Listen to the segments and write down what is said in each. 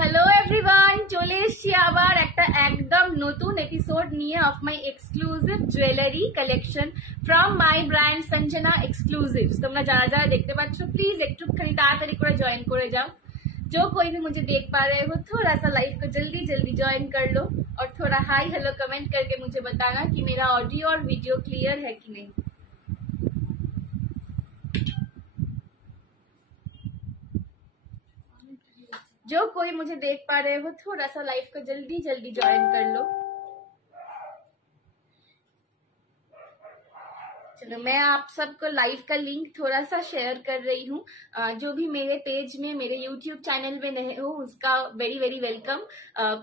Hello everyone, চলে এসেছি আবার একটা একদম নতুন এপিসোড নিয়ে of my exclusive jewellery collection from my brand Sanjana exclusives. তোমরা যারা যারা দেখতে পাচ্ছ প্লিज একটুখানি তাড়াতাড়ি করে জয়েন করে যাও। जो कोई भी मुझे देख पा रहे हो थोड़ा सा लाइव को जल्दी जल्दी ज्वाइन कर लो और थोड़ा हाई हेलो कमेंट करके मुझे बताना कि मेरा ऑडियो और वीडियो क्लियर है कि नहीं। जो कोई मुझे देख पा रहे हो थोड़ा सा लाइव को जल्दी जल्दी ज्वाइन कर लो। चलो मैं आप सबको लाइव का लिंक थोड़ा सा शेयर कर रही हूँ। जो भी मेरे पेज में मेरे यूट्यूब चैनल में नए हो उसका वेरी वेरी वेलकम।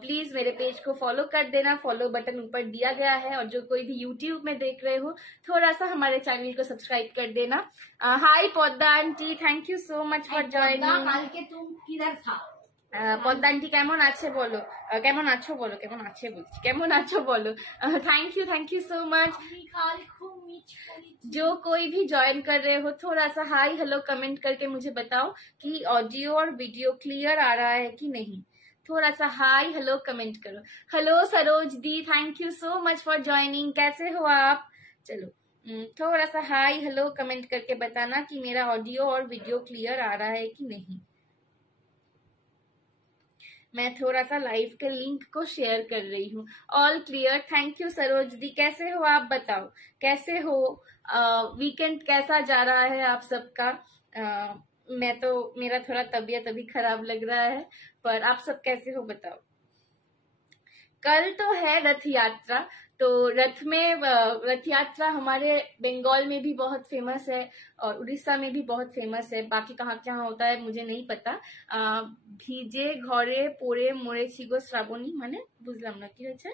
प्लीज मेरे पेज को फॉलो कर देना, फॉलो बटन ऊपर दिया गया है। और जो कोई भी यूट्यूब में देख रहे हो थोड़ा सा हमारे चैनल को सब्सक्राइब कर देना। हाय पौधा aunty, thank you so much for joining. कल के तुम किधर था? পদ্মা আন্টি কেমন আছে বলো, কেমন আছো বলো, কেমন আছে বলছি, কেমন আছো বলো। Thank you so much. जो कोई भी ज्वाइन कर रहे हो थोड़ा सा हाई हेलो कमेंट करके मुझे बताओ कि ऑडियो और वीडियो क्लियर आ रहा है कि नहीं। थोड़ा सा हाई हेलो कमेंट करो। Hello Saroj the, thank you so much for joining. कैसे हो आप? चलो थोड़ा सा हाई हेलो कमेंट करके बताना कि मेरा ऑडियो और वीडियो क्लियर आ रहा है कि नहीं। मैं थोड़ा सा लाइव के लिंक को शेयर कर रही हूँ। All clear, thank you Saroj di. कैसे हो आप बताओ, कैसे हो? वीकेंड कैसा जा रहा है आप सबका? मैं तो, मेरा थोड़ा तबीयत अभी खराब लग रहा है, पर आप सब कैसे हो बताओ। कल तो है रथ यात्रा, तो रथ यात्रा हमारे बंगाल में भी बहुत फेमस है और उड़ीसा में भी बहुत फेमस है। बाकी कहाँ कहाँ होता है मुझे नहीं पता। ভিজে ঘরে পড়ে মরেছি গো শ্রাবণী, মানে বুঝলাম না কি হয়েছে।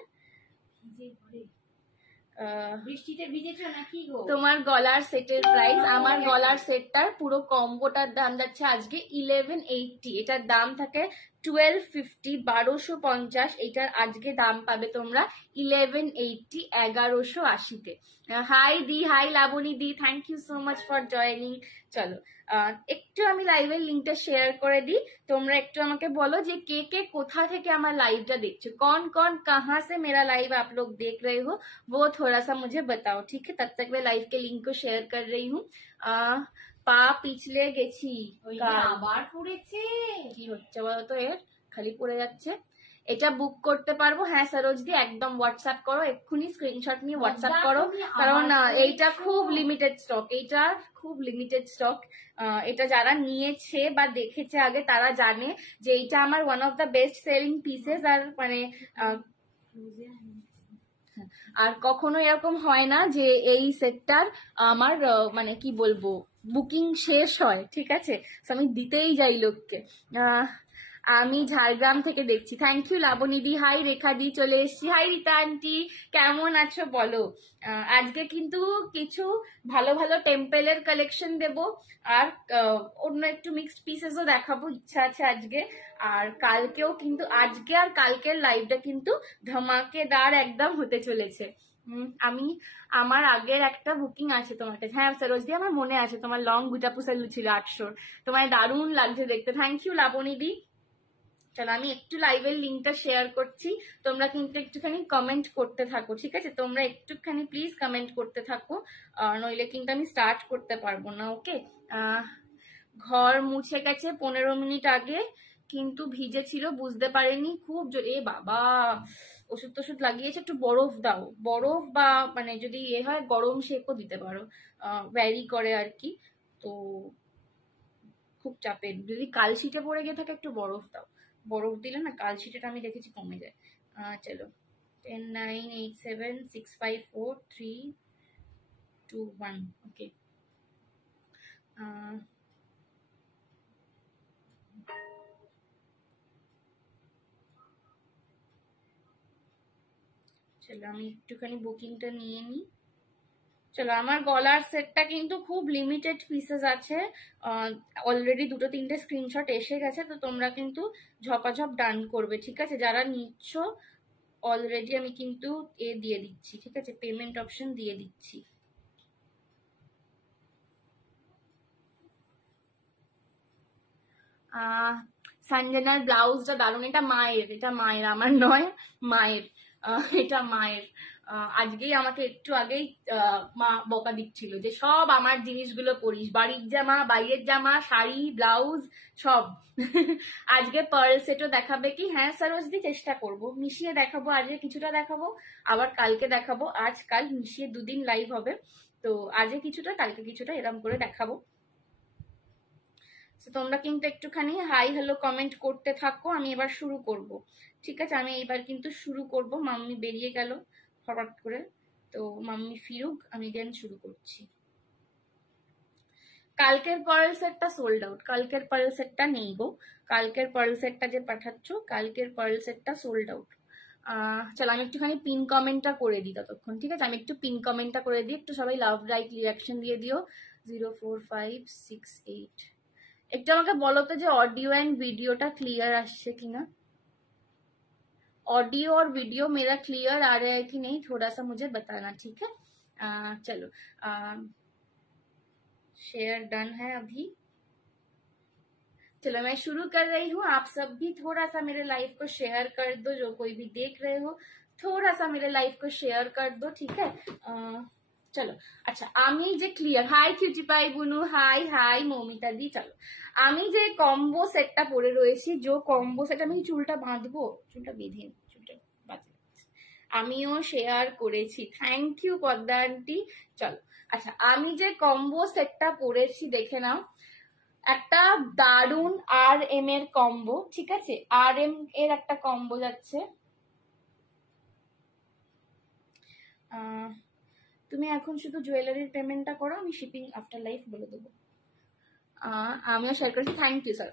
বৃষ্টিতে ভিজেছো নাকি গো? তোমার গলার সেটের প্রাইস, আমার গলার সেটটার পুরো কম্বোটার দাম যাচ্ছে আজকে 1180। এটার দাম থাকে 1250, 1250। এটার আজকে দাম পাবে তোমরা 1180, 1180-তে। Hi di, hi Labani di, thank you so much for joining. চলো একটু আমি লাইভের লিঙ্কটা শেয়ার করে দিই। তোমরা একটু আমাকে বলো যে কে কে কোথা থেকে আমার লাইভটা দেখছো, कौन कौन कहाँ से मेरा लाइव आप लोग देख रहे हो वो थोड़ा सा मुझे बताओ, ठीक है। तब तक मैं लाइव के लिंक को शेयर कर रही हूँ। পা পিছলে গেছি, আবার পড়েছে, কি হচ্ছে বলতো, এর খালি পড়ে যাচ্ছে। এটা বুক করতে পারবো? হ্যাঁ সরোজ দি, একদম হোয়াটসঅ্যাপ করো, এক্ষুনি স্ক্রিনশট নিয়ে হোয়াটসঅ্যাপ করো, কারণ এইটা খুব লিমিটেড স্টক, এইটা খুব লিমিটেড স্টক। এটা যারা নিয়েছে বা দেখেছে আগে তারা জানে যে এইটা আমার one of the best selling pieces. আর মানে আর কখনো এরকম হয় না যে এই সেটটার আমার মানে কি বলবো বুকিং শেষ হয়, ঠিক আছে, আমি দিতেই যাই লোককে। আমি ঝাড়গ্রাম থেকে দেখছি, thank you Labani di. Hi Rekha di, চলে এসছি। হাই রীতা আন্টি, কেমন আছো বলো। আজকে কিন্তু কিছু ভালো ভালো টেম্পেলের কালেকশন দেব আর অন্য একটু মিক্সড পিসেসও দেখাবো, ইচ্ছা আছে আজকে। আর কালকেও কিন্তু, আজকে আর কালকের লাইভটা কিন্তু ধামাকেদার একদম হতে চলেছে। আমি আমার আগের একটা বুকিং আছে তোমার কাছে। হ্যাঁ সরোজ দি, আমার মনে আছে তোমার লং বুটাপুসালু ছিল 800, তোমায় দারুণ লাগছে দেখতে। থ্যাংক ইউ লাবণী দি। চলো আমি একটু লাইভের লিঙ্কটা শেয়ার করছি, তোমরা কিন্তু একটুখানি কমেন্ট করতে থাকো, ঠিক আছে। তোমরা একটুখানি প্লিজ কমেন্ট করতে থাকো, নইলে কিন্তু আমি স্টার্ট করতে পারবো না। ওকে, ঘর মুছে গেছে 15 মিনিট আগে, কিন্তু ভিজে ছিল বুঝতে পারিনি খুব জোরে। এ বাবা, ওষুধ টষুধ লাগিয়েছে, একটু বরফ দাও, বরফ বা মানে যদি এ হয় গরম শেকও দিতে পারো, ভ্যারি করে আর কি। তো খুব চাপের, যদি কালশিটে পড়ে গিয়ে থাকে একটু বরফ দাও, বরফ দিলে না কালশিটেটা আমি দেখেছি কমে যায়। চলো 10 9 8 7 6 5 4 3 2 1। ওকে, চলো আমি একটুখানি বুকিংটা নিয়ে নিই। চলো আমার গলার সেটটা কিন্তু খুব লিমিটেড পিসেস আছে, অলরেডি 2-3টে স্ক্রিনশট এসে গেছে, তো তোমরা কিন্তু ঝপাঝপ ডান করবে, ঠিক আছে। যারা নিচ্ছ অলরেডি আমি কিন্তু দিয়ে দিচ্ছি, ঠিক আছে, পেমেন্ট অপশন দিয়ে দিচ্ছি। সঞ্জনার ব্লাউজটা দারুণ, এটা মায়ের, আমার নয়, মায়ের। এটা মায়ের। আজকেই আমাকে একটু আগেই মা বকা দিচ্ছিল যে সব আমার জিনিসগুলো পরিস, বাড়ির জামা, বাইরের জামা, শাড়ি, ব্লাউজ সব। আজকে পার্ল সেটও দেখাবে কি? হ্যাঁ সরোজদি, চেষ্টা করব, মিশিয়ে দেখাবো। আজকে কিছুটা দেখাবো, আবার কালকে দেখাবো, আজ কাল মিশিয়ে 2 দিন লাইভ হবে। তো আজকে কিছুটা, কালকে কিছুটা, এরকম করে দেখাবো। তোমরা কিন্তু একটুখানি হাই হ্যালো কমেন্ট করতে থাকো, আমি এবার শুরু করব। ঠিক আছে, আমি এইবার কিন্তু শুরু করব। মাম্মি বেরিয়ে গেল হঠাৎ করে, তো মাম্মি ফিরুক, আমি দেন শুরু করছি। কালকের পার্ল সেটটা সোল্ড আউট, কালকের পার্ল সেটটা নেই গো। কালকের পার্ল সেটটা যে পাঠাচ্ছ, কালকের পার্ল সেটটা সোল্ড আউট। চলো আমি একটুখানি পিন কমেন্টটা করে দিই ততক্ষণ। ঠিক আছে, আমি একটু পিন কমেন্টটা করে দিই, একটু সবাই লাভ লাইক রিয়াকশন দিয়ে দিও। 04568। একটু আমাকে বলো তো যে ऑडियो एंड वीडियोটা क्लियर আসছে किना। ऑडियो और वीडियो मेरा क्लियर आ रहा है कि नहीं, थोड़ा सा मुझे बताना। ठीक है, चलो शेयर डन है अभी। चलो मैं शुरू कर रही हूँ। आप सब भी थोड़ा सा मेरे लाइव को शेयर कर दो, जो कोई भी देख रहे हो थोड़ा सा मेरे लाइव को शेयर कर दो। ठीक है, চলো আচ্ছা, আমি যে ক্লিয়ার, হাই কিউটি পাই বুনু, হাই হাই মৌমিতা দি। চলো আমি যে কম্বো সেটটা পরে রয়েছি, যে কম্বো সেট, আমি চুলটা বাঁধবো, চুলটা বেঁধে, চুলটা বাঁধে, আমিও শেয়ার করেছি। Thank you Padma aunty. চলো আচ্ছা, আমি যে কম্বো সেটটা পরেছি দেখে নাও, একটা দারুণ RM এর কম্বো। ঠিক আছে, RM এর একটা কম্বো যাচ্ছে। তুমি এখন শুধু জুয়েলারির পেমেন্টটা করো, আমি শিপিং আফটার লাইফ বলে দেবো। আমিও শেয়ার করেছি, থ্যাংক ইউ স্যার।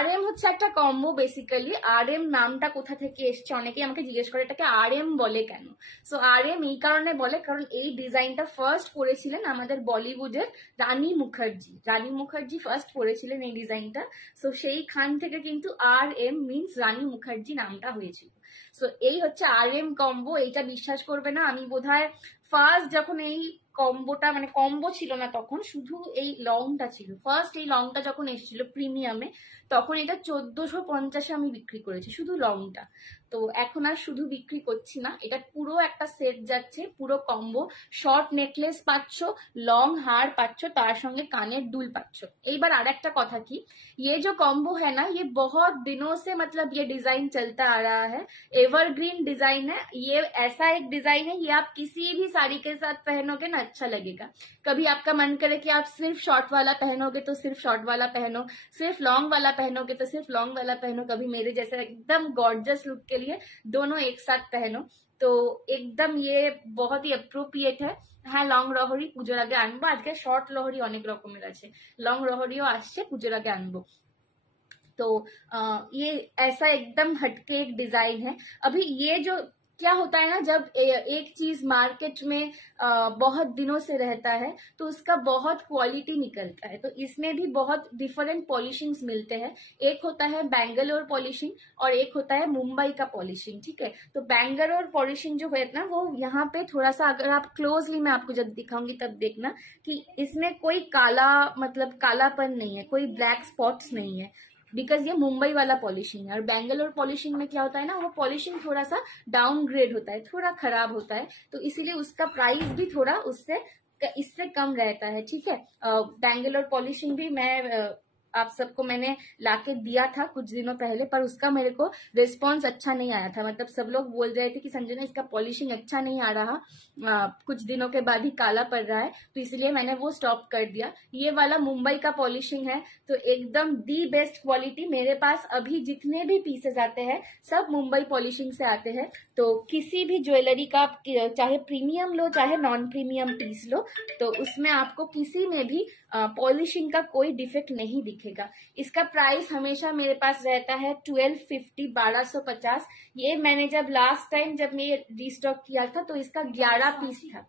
RM হচ্ছে একটা কম্বো। বেসিক্যালি RM নামটা কোথা থেকে এসছে, অনেকেই আমাকে জিজ্ঞেস করে এটাকে RM বলে কেন। সো RM এই কারণে বলে, কারণ এই ডিজাইনটা ফার্স্ট করেছিলেন আমাদের বলিউডের রানী মুখার্জি। রানী মুখার্জি ফার্স্ট করেছিলেন এই ডিজাইনটা। সো সেইখান থেকে কিন্তু RM মিনস রানী মুখার্জি নামটা হয়েছিল। সো এই হচ্ছে RM কম্বো। এইটা বিশ্বাস করবে না, আমি বোধহয় ফার্স্ট যখন এই কম্বোটা, মানে কম্বো ছিল না তখন, শুধু এই লংটা ছিল। ফার্স্ট এই লংটা যখন এসেছিল প্রিমিয়ামে, তখন এটা 1450 আমি বিক্রি করেছি, শুধু লংটা। তো এখন আর শুধু বিক্রি করছি না, এটা পুরো একটা সেট যাচ্ছে, পুরো কম্বো। শর্ট নেকলেস পাচ্ছ, লং हार পাচ্ছ, তার সঙ্গে কানের দুল পাচ্ছ। এইবার আর একটা কথা কি, ये जो कॉम्बो है ना, ये बहुत दिनों से मतलब ये डिजाइन चलता आ रहा है, एवरग्रीन डिजाइन है। ये ऐसा एक डिजाइन है, ये आप किसी भी साड़ी के साथ पहनोगे ना अच्छा लगेगा। कभी आपका मन करे कि आप सिर्फ शॉर्ट वाला पहनोगे तो सिर्फ शॉर्ट वाला पहनो, सिर्फ लॉन्ग वाला पहनोगे तो सिर्फ लॉन्ग वाला पहनो, कभी मेरे जैसे एकदम गॉर्जियस लुक के लिए दोनों एक साथ पहनो। तो एकदम ये बहुत ही अप्रोप्रिएट है। হ্যাঁ, লং লহরি পুজোর আগে আনবো। আজকে শর্ট লহরি অনেক রকমের আছে, লং লহরিও আসছে, পুজোর আগে আনবো। तो ये ऐसा एकदम हटके एक डिजाइन है। अभी ये जो क्या होता है ना, जब एक चीज मार्केट में बहुत दिनों से रहता है तो उसका बहुत क्वालिटी निकलता है। तो इसमें भी बहुत डिफरेंट पॉलिशिंग्स मिलते हैं। एक होता है बैंगलोर पॉलिशिंग और एक होता है मुंबई का पॉलिशिंग। ठीक है, तो बैंगलोर पॉलिशिंग जो है ना, वो यहाँ पे थोड़ा सा, अगर आप क्लोजली मैं आपको जब दिखाऊंगी तब देखना कि इसमें कोई काला, मतलब कालापन नहीं है, कोई ब्लैक स्पॉट्स नहीं है, बिकॉज ये मुंबई वाला पॉलिशिंग है। और बैंगलोर पॉलिशिंग में क्या होता है ना, वो पॉलिशिंग थोड़ा सा डाउनग्रेड होता है, थोड़ा खराब होता है, तो इसीलिए उसका प्राइस भी थोड़ा इससे कम रहता है। ठीक है, बैंगलोर पॉलिशिंग भी मैं आप सबको मैंने लाके दिया था कुछ दिनों पहले, पर उसका मेरे को रिस्पॉन्स अच्छा नहीं आया था। मतलब सब लोग बोल रहे थे कि संजना इसका पॉलिशिंग अच्छा नहीं आ रहा, कुछ दिनों के बाद ही काला पड़ रहा है, तो इसलिए मैंने वो स्टॉप कर दिया। ये वाला मुंबई का पॉलिशिंग है, तो एकदम दी बेस्ट क्वालिटी। मेरे पास अभी जितने भी पीसेस आते हैं सब मुंबई पॉलिशिंग से आते हैं। तो किसी भी ज्वेलरी का चाहे प्रीमियम लो चाहे नॉन प्रीमियम पीस लो, तो उसमें आपको किसी में भी पॉलिशिंग का कोई डिफेक्ट नहीं दिखेगा। इसका प्राइस हमेशा मेरे पास रहता है 1250, 1250। ये मैंने जब लास्ट टाइम जब मैं रीस्टॉक किया था तो इसका 11 पीस था,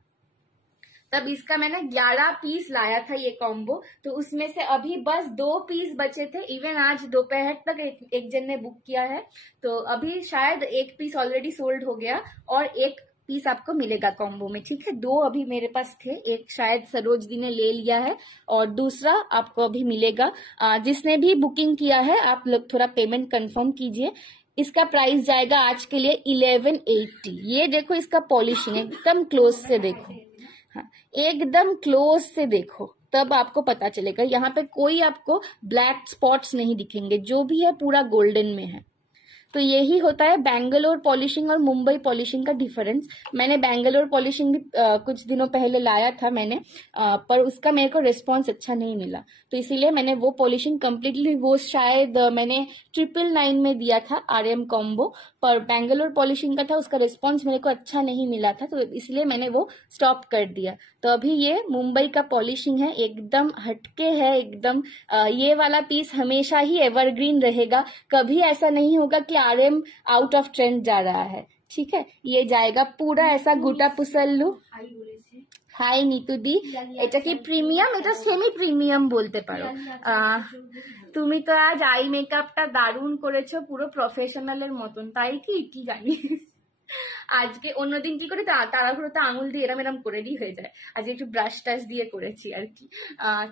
तब इसका मैंने 11 पीस लाया था ये कॉम्बो। तो उसमें से अभी बस 2 पीस बचे थे। इवन आज दोपहर तक एक जन ने बुक किया है, तो अभी शायद 1 पीस ऑलरेडी सोल्ड हो गया और एक पीस आपको मिलेगा कॉम्बो में, ठीक है। 2 अभी मेरे पास थे, एक शायद सरोज दी ने ले लिया है और दूसरा आपको अभी मिलेगा। जिसने भी बुकिंग किया है आप लोग थोड़ा पेमेंट कंफर्म कीजिए। इसका प्राइस जाएगा आज के लिए 1180। ये देखो इसका पॉलिशिंग एकदम क्लोज से देखो, हाँ एकदम क्लोज से देखो, तब आपको पता चलेगा। यहाँ पे कोई आपको ब्लैक स्पॉट्स नहीं दिखेंगे, जो भी है पूरा गोल्डन में है। तो यही होता है बैंगलोर पॉलिशिंग और मुंबई पॉलिशिंग का डिफरेंस। मैंने बैंगलोर पॉलिशिंग भी कुछ दिनों पहले लाया था मैंने, पर उसका मेरे को रिस्पॉन्स अच्छा नहीं मिला, तो इसीलिए मैंने वो पॉलिशिंग कम्प्लीटली, वो शायद मैंने 999 में दिया था RM कॉम्बो, पर बैंगलोर पॉलिशिंग का था, उसका रिस्पॉन्स मेरे को अच्छा नहीं मिला था, तो इसलिए मैंने वो स्टॉप कर दिया। तो अभी ये मुंबई का पॉलिशिंग है, एकदम हटके है एकदम। ये वाला पीस हमेशा ही एवरग्रीन रहेगा, कभी ऐसा नहीं होगा कि RM आउट ऑफ ट्रेंड जा रहा है, ठीक है। ये जाएगा पूरा ऐसा गोटा पुसल्लू। হাই নিতুদি, এটা কি প্রিমিয়াম? এটা সেমি প্রিমিয়াম বলতে পারো। তুমি তো আজ আই মেকআপটা দারুণ করেছো, পুরো প্রফেশনালের মতন, তাই কি জানি। আজকে অন্যদিন কি করে তাড়াহুড়োতে আঙুল দিয়ে এরম এরম করে দিয়ে হয়ে যায়, আজকে একটু ব্রাশ টাশ দিয়ে করেছি আর কি।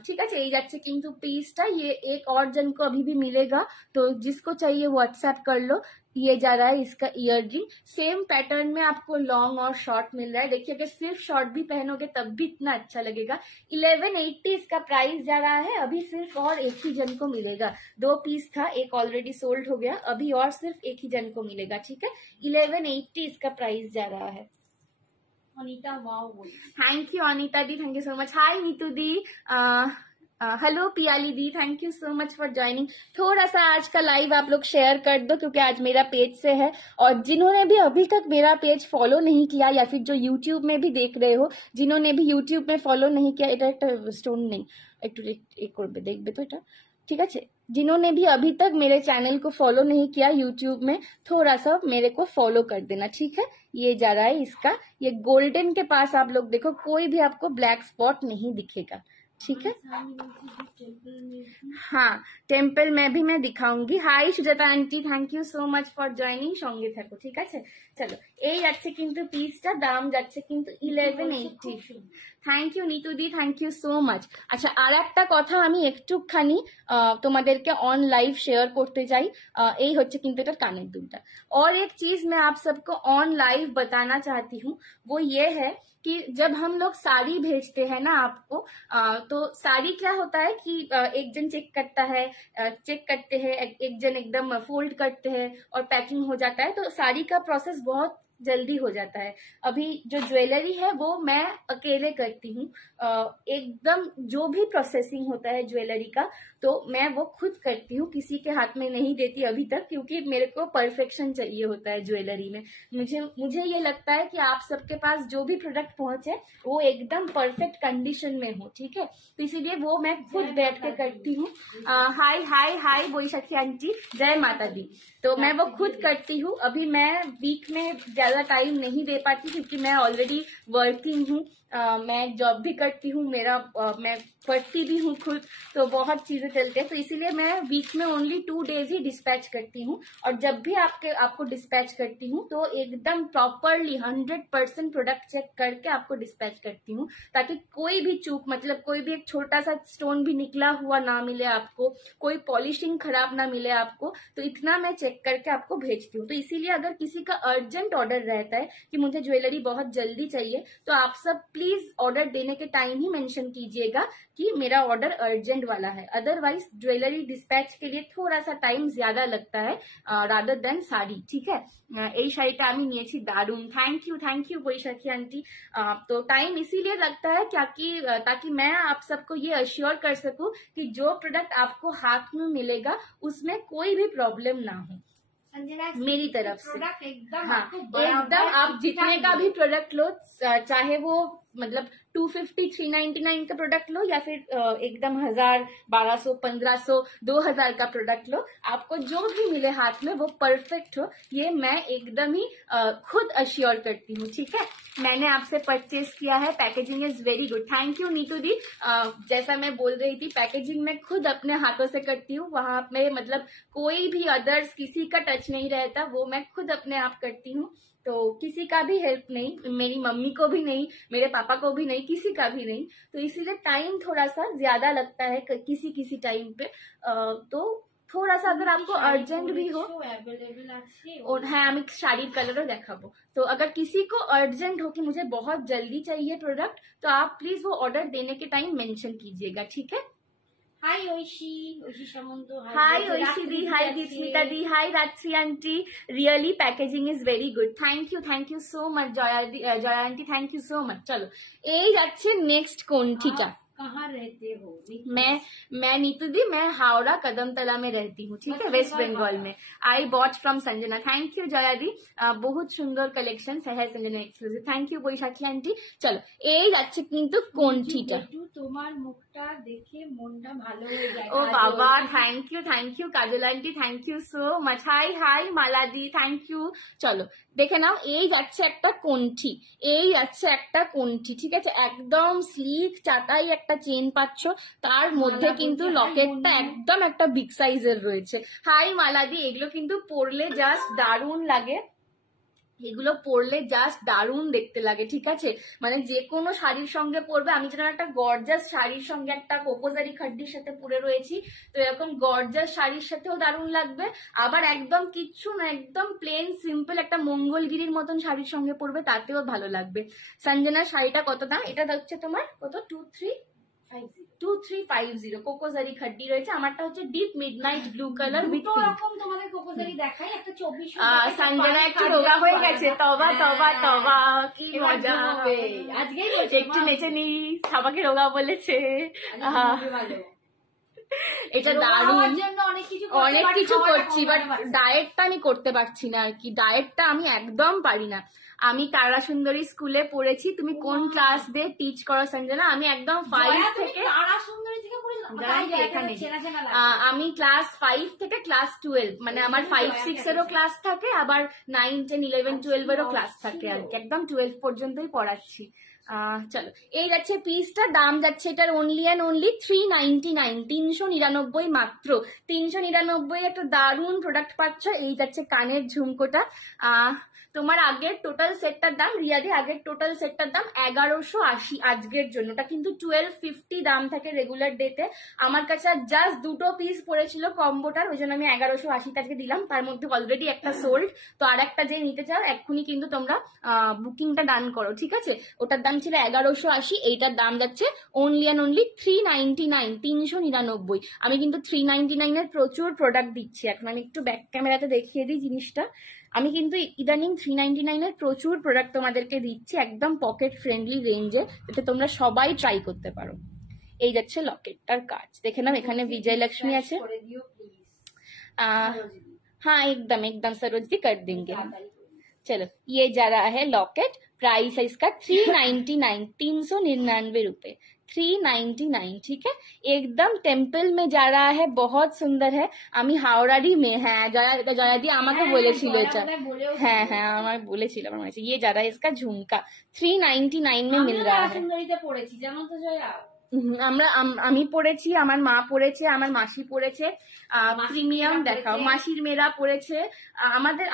ঠিক আছে, এই যাচ্ছে কিন্তু পিসটা। ये एक और जन को अभी भी मिलेगा, तो जिसको चाहिए व्हाट्सएप कर लो। ये जा रहा है इसका ईयर रिंग, सेम पैटर्न में आपको लॉन्ग और शॉर्ट मिल रहा है। देखिए अगर सिर्फ शॉर्ट भी पहनोगे तब भी इतना अच्छा लगेगा। 1180 इसका प्राइस जा रहा है। अभी सिर्फ और एक ही जन को मिलेगा, 2 पीस था, एक ऑलरेडी सोल्ड हो गया, अभी और सिर्फ एक ही जन को मिलेगा, ठीक है। 1180 इसका प्राइस जा रहा है। अनीता वाओ बोल, thank you Anita the, thank you so much. Hi Neetu the, hello Piyali the, thank you so much for joining. थोड़ा सा आज का लाइव आप लोग शेयर कर दो, क्योंकि आज मेरा पेज से है, और जिन्होंने भी अभी तक मेरा पेज फॉलो नहीं किया, या फिर जो यूट्यूब में भी देख रहे हो, जिन्होंने भी यूट्यूब में फॉलो नहीं किया, এটা একটা স্টোন নেই, একটু এক করবে দেখবে তো এটা, ঠিক আছে। जिन्होंने भी अभी तक मेरे चैनल को फॉलो नहीं किया यूट्यूब में, थोड़ा सा मेरे को फॉलो कर देना, ठीक है। ये जा रहा है इसका, ये गोल्डन के पास आप लोग देखो, कोई भी आपको ब्लैक स्पॉट नहीं दिखेगा, ठीक है। हाँ टेम्पल में भी मैं दिखाऊंगी। High Sujata aunty, thank you so much for joining, সঙ্গে থাকো, ঠিক আছে। চলো এই যাচ্ছে কিন্তু পিসটা, দাম যাচ্ছে কিন্তু 1180। থ্যাংক ইউ নিতু দি, থ্যাংক ইউ সো মাচ। আচ্ছা আর একটা কথা আমি একটুখানি তোমাদেরকে অন লাইভ शेयर করতে চাই, এই হচ্ছে কিন্তু এটার কানের দুলটা। और एक चीज मैं आप सबको ऑन लाइव बताना चाहती हूँ, वो ये है कि जब हम लोग साड़ी भेजते हैं ना आपको, तो साड़ी क्या होता है कि एक जन चेक करता है, चेक करते हैं, एक जन एकदम फोल्ड करते हैं और पैकिंग हो जाता है, तो साड़ी का प्रोसेस बहुत जल्दी हो जाता है। अभी जो ज्वेलरी है वो मैं अकेले करती हूँ, एकदम जो भी प्रोसेसिंग होता है ज्वेलरी का, तो मैं वो खुद करती हूँ, किसी के हाथ में नहीं देती अभी तक, क्योंकि मेरे को परफेक्शन चाहिए होता है ज्वेलरी में। मुझे ये लगता है कि आप सबके पास जो भी प्रोडक्ट पहुंचे वो एकदम परफेक्ट कंडीशन में हो, ठीक है। तो इसीलिए वो मैं खुद बैठ के करती हूँ। हाय हाय हाय बोईशाखी आंटी, जय माता दी। तो मैं वो खुद करती हूँ। अभी मैं वीक में ज्यादा टाइम नहीं दे पाती, क्योंकि मैं ऑलरेडी वर्किंग हूँ, मैं जॉब भी करती हूँ, मैं पढ़ती भी हूँ खुद, तो बहुत चीजें चलते हैं, तो इसीलिए मैं वीक में ओनली 2 डेज ही डिस्पैच करती हूँ। और जब भी आपको डिस्पैच करती हूँ तो एकदम प्रॉपरली 100% प्रोडक्ट चेक करके आपको डिस्पैच करती हूँ, ताकि कोई भी चूक, मतलब कोई भी एक छोटा सा स्टोन भी निकला हुआ ना मिले आपको, कोई पॉलिशिंग खराब ना मिले आपको, तो इतना मैं चेक करके आपको भेजती हूँ। तो इसीलिए अगर किसी का अर्जेंट ऑर्डर रहता है कि मुझे ज्वेलरी बहुत जल्दी चाहिए, तो आप सब प्लीज ऑर्डर देने के टाइम ही मेंशन कीजिएगा कि मेरा ऑर्डर अर्जेंट वाला है। अदरवाइज ज्वेलरी डिस्पैच के लिए थोड़ा सा टाइम ज्यादा लगता है रादर देन শাড়ি, ठीक है। এই শাড়িটা আমি নিয়েছি, দারুন, थैंक यू বৈশাখী आंटी। तो टाइम इसीलिए लगता है ताकि मैं आप सबको ये अश्योर कर सकूं कि जो प्रोडक्ट आपको हाथ में मिलेगा उसमें कोई भी प्रॉब्लम ना हो मेरी तरफ से। हाँ एकदम, आप जितने का भी प्रोडक्ट लो, चाहे वो मतलब 250 399 का प्रोडक्ट लो, या फिर एकदम 1000 1200 1500 2000 का प्रोडक्ट लो, आपको जो भी मिले हाथ में वो परफेक्ट हो, ये मैं एकदम ही खुद अश्योर करती हूँ, ठीक है। मैंने आपसे परचेज किया है, packaging is very good. Thank you Neetu di. जैसा मैं बोल रही थी, पैकेजिंग मैं खुद अपने हाथों से करती हूँ, वहां पे मतलब कोई भी अदर्स किसी का टच नहीं रहता, वो मैं खुद अपने आप करती हूँ। तो किसी का भी हेल्प नहीं, मेरी मम्मी को भी नहीं, मेरे पापा को भी नहीं, किसी का भी नहीं। तो इसीलिए टाइम थोड़ा सा ज्यादा लगता है किसी किसी टाइम पे। तो थोड़ा सा अगर आपको अर्जेंट भी हो, अवेलेबल আছে और হ্যাঁ আমি শাড়ির কালারও দেখাবো। तो अगर किसी को अर्जेंट हो कि मुझे बहुत जल्दी चाहिए प्रोडक्ट, तो आप प्लीज वो ऑर्डर देने के टाइम मेंशन कीजिएगा, ठीक है। হাই ঐশী সামন্ত हाय ঐশী दी, हाय दीपस्मिता दी, हाय रात्रि aunty. Really packaging is very good, thank you so much Jaya aunty, thank you so much. चलो এই যাচ্ছে नेक्स्ट কোনঠিটা। कहाँ रहते हो? मैं नीतू दी, मैं हावड़ा कदमतला में रहती हूँ, ठीक है, वेस्ट बंगाल में। I bought from Sanjana, thank you Jaya di, बहुत सुंदर कलेक्शन है Sanjana exclusive, thank you Baishakhi aunty. চলো এই যাচ্ছে কিন্তু কোনঠিটা। তোমার মুখটা দেখে মনটা ভালো হয়ে যায়। ও বাবা, thank you Kajal aunty, thank you so much. Hi Maladi, thank you. চলো দেখে নাও, এই যাচ্ছে একটা কোনঠি, ঠিক আছে, একদম স্লিক চাটাই একটা চেন পাচ্ছ, তার মধ্যে কিন্তু লকেটটা একদম একটা বিগ সাইজের রয়েছে। হাই মালাদি, এগুলো কিন্তু পরলে জাস্ট দারুণ লাগে, এগুলো পরলে জাস্ট দারুণ দেখতে লাগে, ঠিক আছে, মানে যে কোনো শাড়ির সঙ্গে পরবে। আমি যেরকম একটা গর্জাস শাড়ির সঙ্গে একটা কোকোজারি খাড্ডির সাথে পরে রয়েছি, তো এরকম গর্জাস শাড়ির সাথেও দারুণ লাগবে। আবার একদম কিচ্ছু না, একদম প্লেন সিম্পল একটা মঙ্গলগিরির মতন শাড়ির সঙ্গে পরবে, তাতেও ভালো লাগবে। সঞ্জনার শাড়িটা কত দাম? এটা হচ্ছে তোমার কত, 2350 কোকোজারি খাড্ডি রয়েছে। আমারটা হচ্ছে deep midnight blue colour with pink. তোমাদের কোকোজারি দেখাই একটা 2400 সঞ্জনা একটু রোগা হয়ে গেছে, তবা কি মজা হবে। আজকেই একটু নেচে নি, সবাইকে রোগা বলেছে। এটা দারুণ, অনেক কিছু করছি, বাট ডায়েটটা আমি করতে পারছি না আর কি, ডায়েটটা আমি একদম পারি না। আমি তারা সুন্দরী স্কুলে পড়েছি। তুমি কোন ক্লাস দিয়ে টিচ করো সঞ্জনা? আমি একদম 5 থেকে, আমি ক্লাস 5 থেকে ক্লাস 12, মানে আমার 5-6 এরও ক্লাস থাকে, আবার 9, 10, 11, 12 এরও ক্লাস থাকে আর কি, একদম 12 পর্যন্তই পড়াচ্ছি। চলো এই যাচ্ছে পিসটা, দাম যাচ্ছে এটার অনলি অ্যান্ড অনলি 399, 399 মাত্র, 399 একটা দারুণ প্রোডাক্ট পাচ্ছ। এই যাচ্ছে কানের ঝুমকোটা। তোমার আগের টোটাল সেটটার দাম, রিয়াদি আগের টোটাল সেটটার দাম 1180 আজকের জন্য, ওটা কিন্তু 1250 দাম থাকে রেগুলার ডেতে। আমার কাছে জাস্ট দুটো পিস পড়েছিল কম্বোটার, ওই জন্য আমি 1180 আজকে দিলাম। তার মধ্যে অলরেডি একটা সোল্ড, তো আর একটা যে নিতে চাও এক্ষুনি কিন্তু তোমরা বুকিংটা ডান করো, ঠিক আছে। ওটার দাম ছিল 1180, এইটার দাম যাচ্ছে অনলি অ্যান্ড অনলি 399, 399। আমি কিন্তু 399 এর প্রচুর প্রোডাক্ট দিচ্ছি এখন। আমি একটু ব্যাক ক্যামেরাতে দেখিয়ে দিই জিনিসটা। আমি কিন্তু ইদানিং 399 এর প্রচুর প্রোডাক্ট তোমাদেরকে দিচ্ছি, একদম পকেট ফ্রেন্ডলি রেঞ্জে, যাতে তোমরা সবাই ট্রাই করতে পারো। এই যাচ্ছে লকেটটার কাজ, দেখে নাও, এখানে বিজয় লক্ষ্মী আছে। हाँ एकदम सरोज जी कर देंगे। चलो ये जा रहा है लॉकेट, प्राइस है इसका 399, 399 रुपए, 399, ठीक है। एकदम टेम्पल में जा रहा है, बहुत सुंदर है। আমি হাওড়ারই মেয়ে, হ্যাঁ জয়াদি আমাকে বলেছিল এটা, হ্যাঁ আমার বলেছিল, আমার মনে আছে। ये जा रहा है इसका झुमका, 399 में मिल रहा है। সুন্দরীতে পড়েছি জানো তো জয়া, আমি পড়েছি, আমার মা পড়েছে, আমার মাসি পড়েছে। প্রিমিয়াম দেখাও, মাসির মেয়েরা পড়েছে,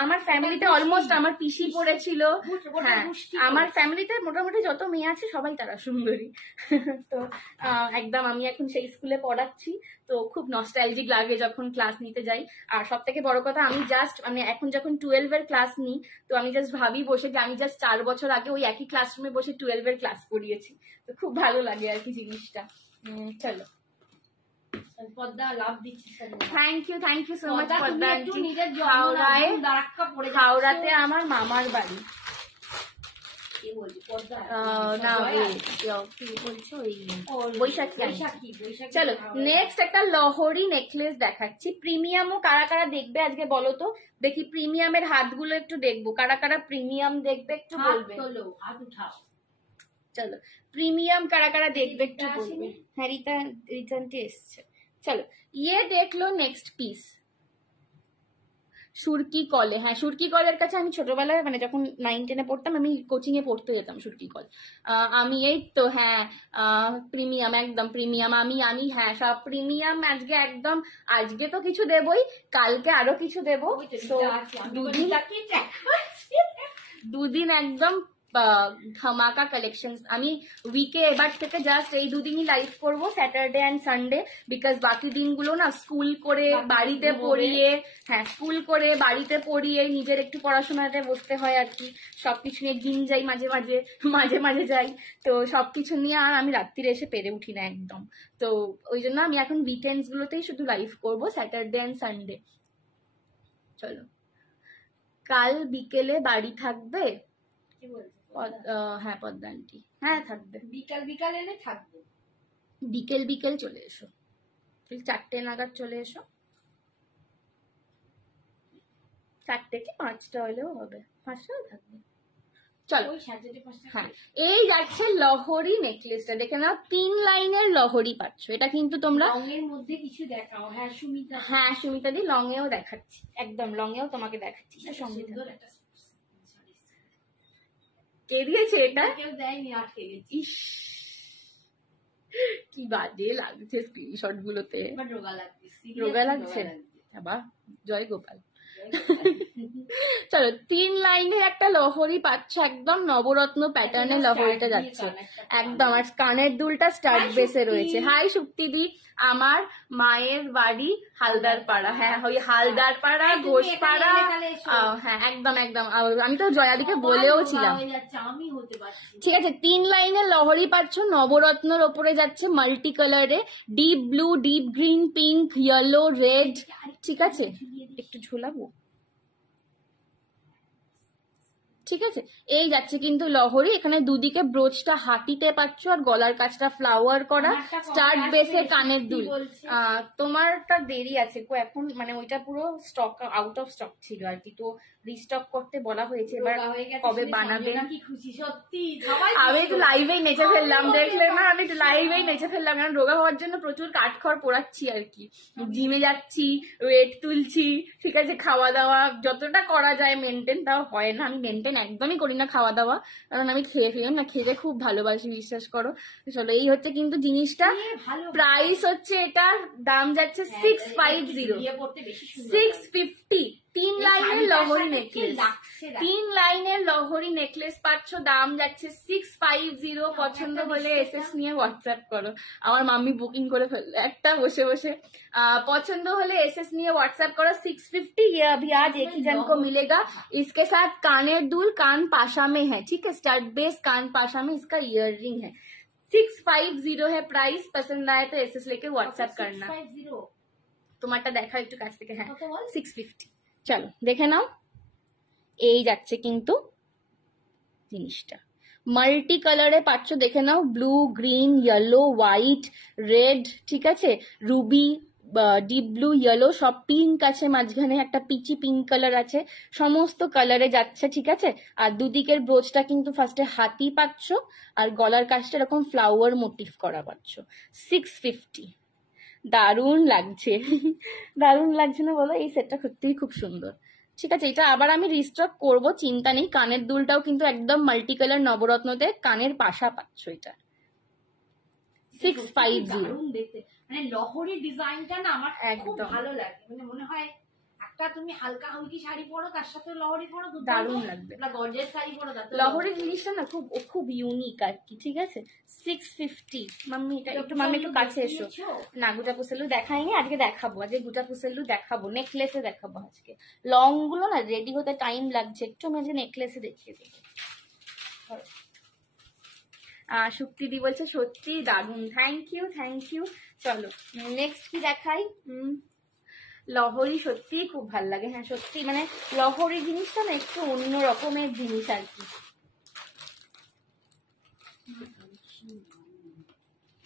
আমার ফ্যামিলিতে অলমোস্ট আমার পিসি পড়েছিল। হ্যাঁ আমার ফ্যামিলিতে মোটামুটি যত মেয়ে আছে সবাই তারা সুন্দরী। তো একদম আমি এখন সেই স্কুলে পড়াচ্ছি, তো খুব নস্টালজিক লাগে যখন ক্লাস নিতে যাই। আর সব থেকে বড় কথা, আমি এখন যখন 12 এর ক্লাস নিই, তো আমি জাস্ট ভাবি বসে যে আমি জাস্ট 4 বছর আগে ওই একই ক্লাসরুমে বসে 12 এর ক্লাস করিয়েছি। তো খুব ভালো লাগে আর কি জিনিসটা। চলো পদ্মা লাভ দিচ্ছি। Thank you so much Padma aunty. হাওড়ায় হাওড়াতে আমার মামার বাড়ি। না কি বলছো, ওই বৈশাখী। চলো নেক্সট একটা লহরি নেকলেস দেখাচ্ছি। প্রিমিয়ামও কারা কারা দেখবে আজকে বলো তো দেখি, প্রিমিয়ামের হাতগুলো একটু দেখবো, কারা কারা প্রিমিয়াম দেখবে একটু বলবে। চলো প্রিমিয়াম কারা কারা দেখবে একটু বলবে। হ্যাঁ রিটার্নটি এসছে। চলো ইয়ে দেখলো নেক্সট পিস, সুরকি কলে। হ্যাঁ সুরকি কলের কাছে আমি ছোটবেলায়, মানে যখন 9-10 পড়তাম, আমি কোচিং এ পড়তে যেতাম সুরকি কল। আমি এই তো হ্যাঁ প্রিমিয়াম, একদম প্রিমিয়াম। আমি হ্যাঁ সব প্রিমিয়াম আজকে একদম, আজকে তো কিছু দেবই, কালকে আরো কিছু দেবো। দুদিন একদম ধামাকা কালেকশন। আমি উইকে এবার থেকে জাস্ট এই দুদিনই লাইভ করব, স্যাটারডে অ্যান্ড সানডে, বিকজ বাকি দিনগুলো না স্কুল করে বাড়িতে পড়িয়ে, হ্যাঁ স্কুল করে বাড়িতে পড়িয়ে নিজের একটু পড়াশোনাতে বসতে হয় আর কি, সবকিছু নিয়ে জিম যাই মাঝে মাঝে, মাঝে মাঝে যাই, তো সবকিছু নিয়ে আর আমি রাত্রিরে এসে পেরে উঠি না একদম। তো ওই জন্য আমি এখন উইকেন্ডস গুলোতেই শুধু লাইভ করব, স্যাটারডে অ্যান্ড সানডে। চলো, কাল বিকেলে বাড়ি থাকবে? কি বলছো? হ্যাঁ পদ্মা আন্টি, হ্যাঁ থাকবে। বিকাল বিকাল এলে থাকবে। বিকেল বিকেল চলে এসো, 4টে নাগাদ চলে এসো, 4টে কি 5টা হলেও হবে, 5টাও থাকবে। চলো, ওই 5:30 হ্যাঁ এই যাচ্ছে লহরি নেকলেসটা, দেখে নাও 3 লাইনের লহরি পাচ্ছ। এটা কিন্তু তোমরা রঙের মধ্যে কিছু দেখাও। হ্যাঁ সুমিতা, হ্যাঁ সুমিতা দি লঙেও দেখাচ্ছি, একদম লঙেও তোমাকে দেখাচ্ছি। সুন্দর একটা কে দিয়েছে এটা? কেউ দেয়নি, আটকে গেছি। ইস কি বাজে লাগছে স্ক্রিনশট গুলোতে, রোগা লাগছে, রোগা লাগছে আবার। জয় গোপাল। চলো 3 লাইনের একটা লহরি পাচ্ছ, একদম নবরত্ন প্যাটার্নের লহরিটা যাচ্ছে একদম, আর কানের দুলটা স্টার্ট বেসে রয়েছে। হাই সুপ্তিদি, আমার মায়ের বাড়ি হালদারপাড়া, হ্যাঁ ওই হালদারপাড়া ঘোষপাড়া, হ্যাঁ একদম একদম। আমি তো জয়াদিকে বলেও ছিলাম। ঠিক আছে, 3 লাইনের লহরি পাচ্ছ, নবরত্নর ওপরে যাচ্ছে মাল্টি কালারে, deep blue, deep green, pink, yellow, red. ঠিক আছে, একটু ঝোলাবো। ঠিক আছে, এই যাচ্ছে কিন্তু লহরি। এখানে দুদিকে ব্রোচটা হাতিতে পাচ্ছ, আর গলার কাছটা ফ্লাওয়ার করা, স্টার্ট বেসে কানের দুল। তোমারটা দেরি আছে কো এখন, মানে ওইটা পুরো স্টক আউট অফ স্টক ছিল আর কি, তো রিস্টক করতে বলা হয়েছে, এবার কবে বানাবে। আমি একটু লাইভেই নেচে ফেললাম, দেখলে না আমি একটু লাইভেই নেচে ফেললাম, কারণ রোগা হওয়ার জন্য প্রচুর কাঠখড় পোড়াচ্ছি আর কি, জিমে যাচ্ছি, ওয়েট তুলছি, ঠিক আছে, খাওয়া দাওয়া যতটা করা যায় মেনটেন, তাও হয় না। আমি মেনটেন একদমই করি না খাওয়া দাওয়া, কারণ আমি খেয়ে ফেলি না, খেতে খুব ভালোবাসি, বিশ্বাস করো। চলো, এই হচ্ছে কিন্তু জিনিসটা, প্রাইস হচ্ছে এটার দাম যাচ্ছে 650, 650। 3 লাইনের লহরি নেকলেস, 3 লাইনের লহরি নেকলেস পাচ্ছ, দাম যাচ্ছে 650। পছন্দ হলে এসএস নিয়ে হোয়াটসঅ্যাপ করো। আমার মাম্মি বুকিং করে ফেললো একটা বসে বসে। पसंद होले एसएस निये व्हाट्सएप करो 650। ये अभी आज एक ही जन को मिलेगा। इसके साथ कानेर दुल कान पाशा में है, ठीक है, स्टड बेस कान पाशा में इसका इयररिंग है। 650 है प्राइस। पसंद आए तो एसएस लेके व्हाट्सएप करना। তোমারটা দেখা একটু কাছ থেকে। হ্যাঁ 650। চলো দেখে নাও, এই যাচ্ছে কিন্তু জিনিসটা মাল্টি কালারে পাচ্ছ, দেখে নাও, blue, green, yellow, white, red, ঠিক আছে, রুবি, ডিপ ব্লু, ইয়েলো, সব পিঙ্ক আছে, মাঝখানে একটা পিচি পিঙ্ক কালার আছে, সমস্ত কালারে যাচ্ছে, ঠিক আছে। আর দুদিকের ব্রোচটা কিন্তু ফার্স্টে হাতি পাচ্ছ, আর গলার কাছটা এরকম ফ্লাওয়ার মোটিভ করা পাচ্ছ। 650। দারুণ লাগছে, দারুণ লাগছে না বলো? এই সেটটা সত্যিই খুব সুন্দর। ঠিক আছে, এটা আবার আমি রিস্টক করব, চিন্তা নেই। কানের দুলটাও কিন্তু একদম মাল্টি কালার নবরত্নতে কানের পাশা পাচ্ছ। এটা 650। মানে লহরি ডিজাইনটা না আমার খুব ভালো লাগে, মানে মনে হয় একটা তুমি হালকা হালকি শাড়ি পরো, তার সাথে লহরি পরো, দারুণ লাগবে। গর্জিয়াস শাড়ি পরো, লহরি জিনিসটা না খুব ইউনিক আর কি। ঠিক আছে, 650। মাম্মি এটা একটু, মাম্মি একটু কাছে এসো না। গুটা পুসেলু দেখাইনি, আজকে দেখাবো। আজকে গুটা পুসেলু দেখাবো, নেকলেসে দেখাবো আজকে। লং গুলো না রেডি হতে টাইম লাগছে একটু, আমি আজকে নেকলেসে দেখিয়ে দেবো। শুক্তিদি বলছে সত্যি দারুণ, থ্যাংক ইউ থ্যাংক ইউ। চলো নেক্সট কি দেখাই। লহরি সত্যিই খুব ভাল লাগে। হ্যাঁ সত্যি, মানে লহরি জিনিসটা না একটু অন্য রকমের জিনিস আর কি।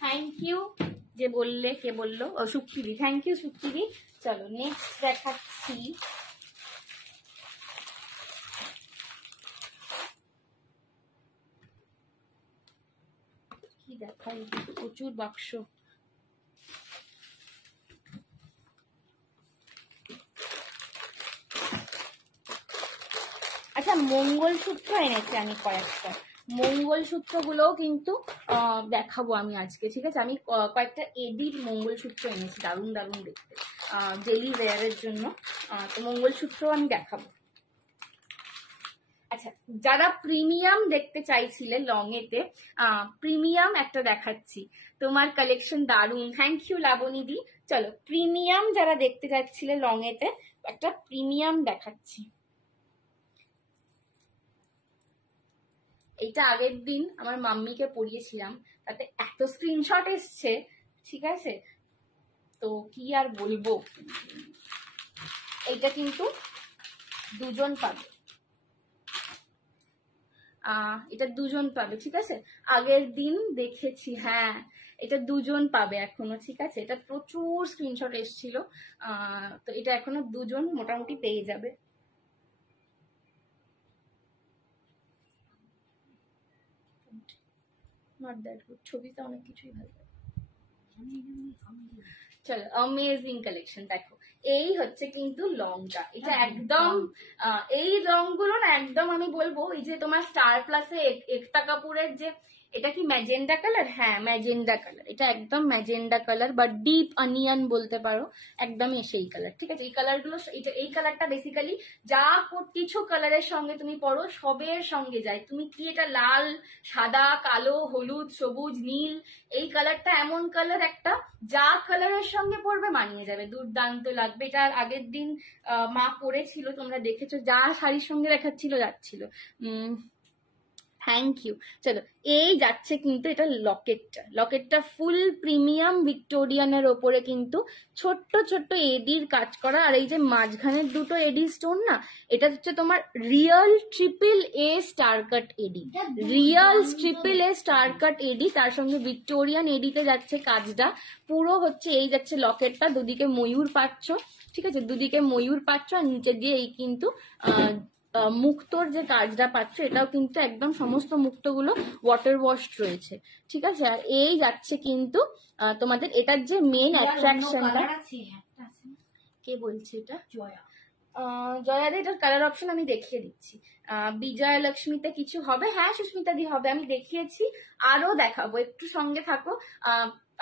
থ্যাংক ইউ যে বললে, কে বললো? ও শুক্তিদি, থ্যাংক ইউ শুক্তিদি। চলো নেক্সট দেখাচ্ছি। কি দেখাই, প্রচুর বাক্স। আচ্ছা মঙ্গলসূত্র এনেছি আমি কয়েকটা, মঙ্গলসূত্র গুলোও কিন্তু দেখাবো আমি আজকে। ঠিক আছে, আমি কয়েকটা এডির মঙ্গলসূত্র এনেছি, দারুণ দারুণ দেখতে, ডেলি ওয়্যারের জন্য। তো মঙ্গলসূত্র আমি দেখাবো। আচ্ছা, যারা প্রিমিয়াম দেখতে চাইছিলে লং এতে, প্রিমিয়াম একটা দেখাচ্ছি। তোমার কালেকশন দারুণ, থ্যাংক ইউ লাবণী দি। চলো প্রিমিয়াম যারা দেখতে চাচ্ছিলে লং এতে, একটা প্রিমিয়াম দেখাচ্ছি। এইটা আগের দিন আমার মাম্মিকে পরিয়েছিলাম, তাতে এত স্ক্রিনশট এসছে, ঠিক আছে, তো কি আর বলবো। এইটা কিন্তু দুজন পাবে, এটা দুজন পাবে, ঠিক আছে। আগের দিন দেখেছি, হ্যাঁ এটা দুজন পাবে এখনো, ঠিক আছে। এটা প্রচুর স্ক্রিনশট এসেছিল, তো এটা এখনো দুজন মোটামুটি পেয়ে যাবে। নট দ্যাট গুড, ছবিতে অনেক কিছুই ভালো লাগে। চলো অ্যামেজিং কালেকশন দেখো, এই হচ্ছে কিন্তু লংটা, এটা একদম এই রংগুলো না একদম আমি বলবো, এই যে তোমার স্টার প্লাসে একতা কাপুরের যে, এটা কি ম্যাজেন্ডা কালার, হ্যাঁ ম্যাজেন্ডা কালার, এটা একদম ম্যাজেন্ডা কালার বা ডিপ অনিয়ন বলতে পারো, একদমই সেই কালার, ঠিক আছে। এই কালারগুলো, এই কালারটা বেসিক্যালি যা কিছু কালারের সঙ্গে তুমি পরো সবের সঙ্গে যায়। তুমি কি এটা লাল, সাদা, কালো, হলুদ, সবুজ, নীল, এই কালারটা এমন কালার একটা, যা কালারের সঙ্গে পরবে মানিয়ে যাবে, দুর্দান্ত লাগবে। এটা আগের দিন মা পরেছিল, তোমরা দেখেছো, যা শাড়ির সঙ্গে দেখাচ্ছিল যাচ্ছিল। Thank you. চলো এই যাচ্ছে কিন্তু এটা লকেটটা ফুল প্রিমিয়াম ভিক্টোরিয়ানের ওপরে কিন্তু ছোট্ট ছোট্ট এডির কাজ করা, আর এই যে মাঝখানের দুটো এডি স্টোন না, এটা হচ্ছে তোমার real triple A star cut AD, real triple A star cut AD, তার সঙ্গে ভিক্টোরিয়ান এডিতে যাচ্ছে কাজটা পুরো হচ্ছে। এই যাচ্ছে লকেটটা, দুদিকে ময়ূর পাচ্ছ, ঠিক আছে, দুদিকে ময়ূর পাচ্ছ, আর নিচে দিয়ে এই কিন্তু মুক্তোর যে কাজটা পাচ্ছ, এটাও কিন্তু একদম সমস্ত মুক্তগুলো ওয়াটার ওয়াশড রয়েছে, ঠিক আছে। আর এই যাচ্ছে কিন্তু তোমাদের এটার যে মেন অ্যাট্রাকশনটা, কে বলছে এটা, জয়াদি, এটার কালার অপশন আমি দেখিয়ে দিচ্ছি। বিজয়া লক্ষ্মীতে কিছু হবে, হ্যাঁ সুস্মিতা দি হবে, আমি দেখিয়েছি, আরো দেখাবো, একটু সঙ্গে থাকো,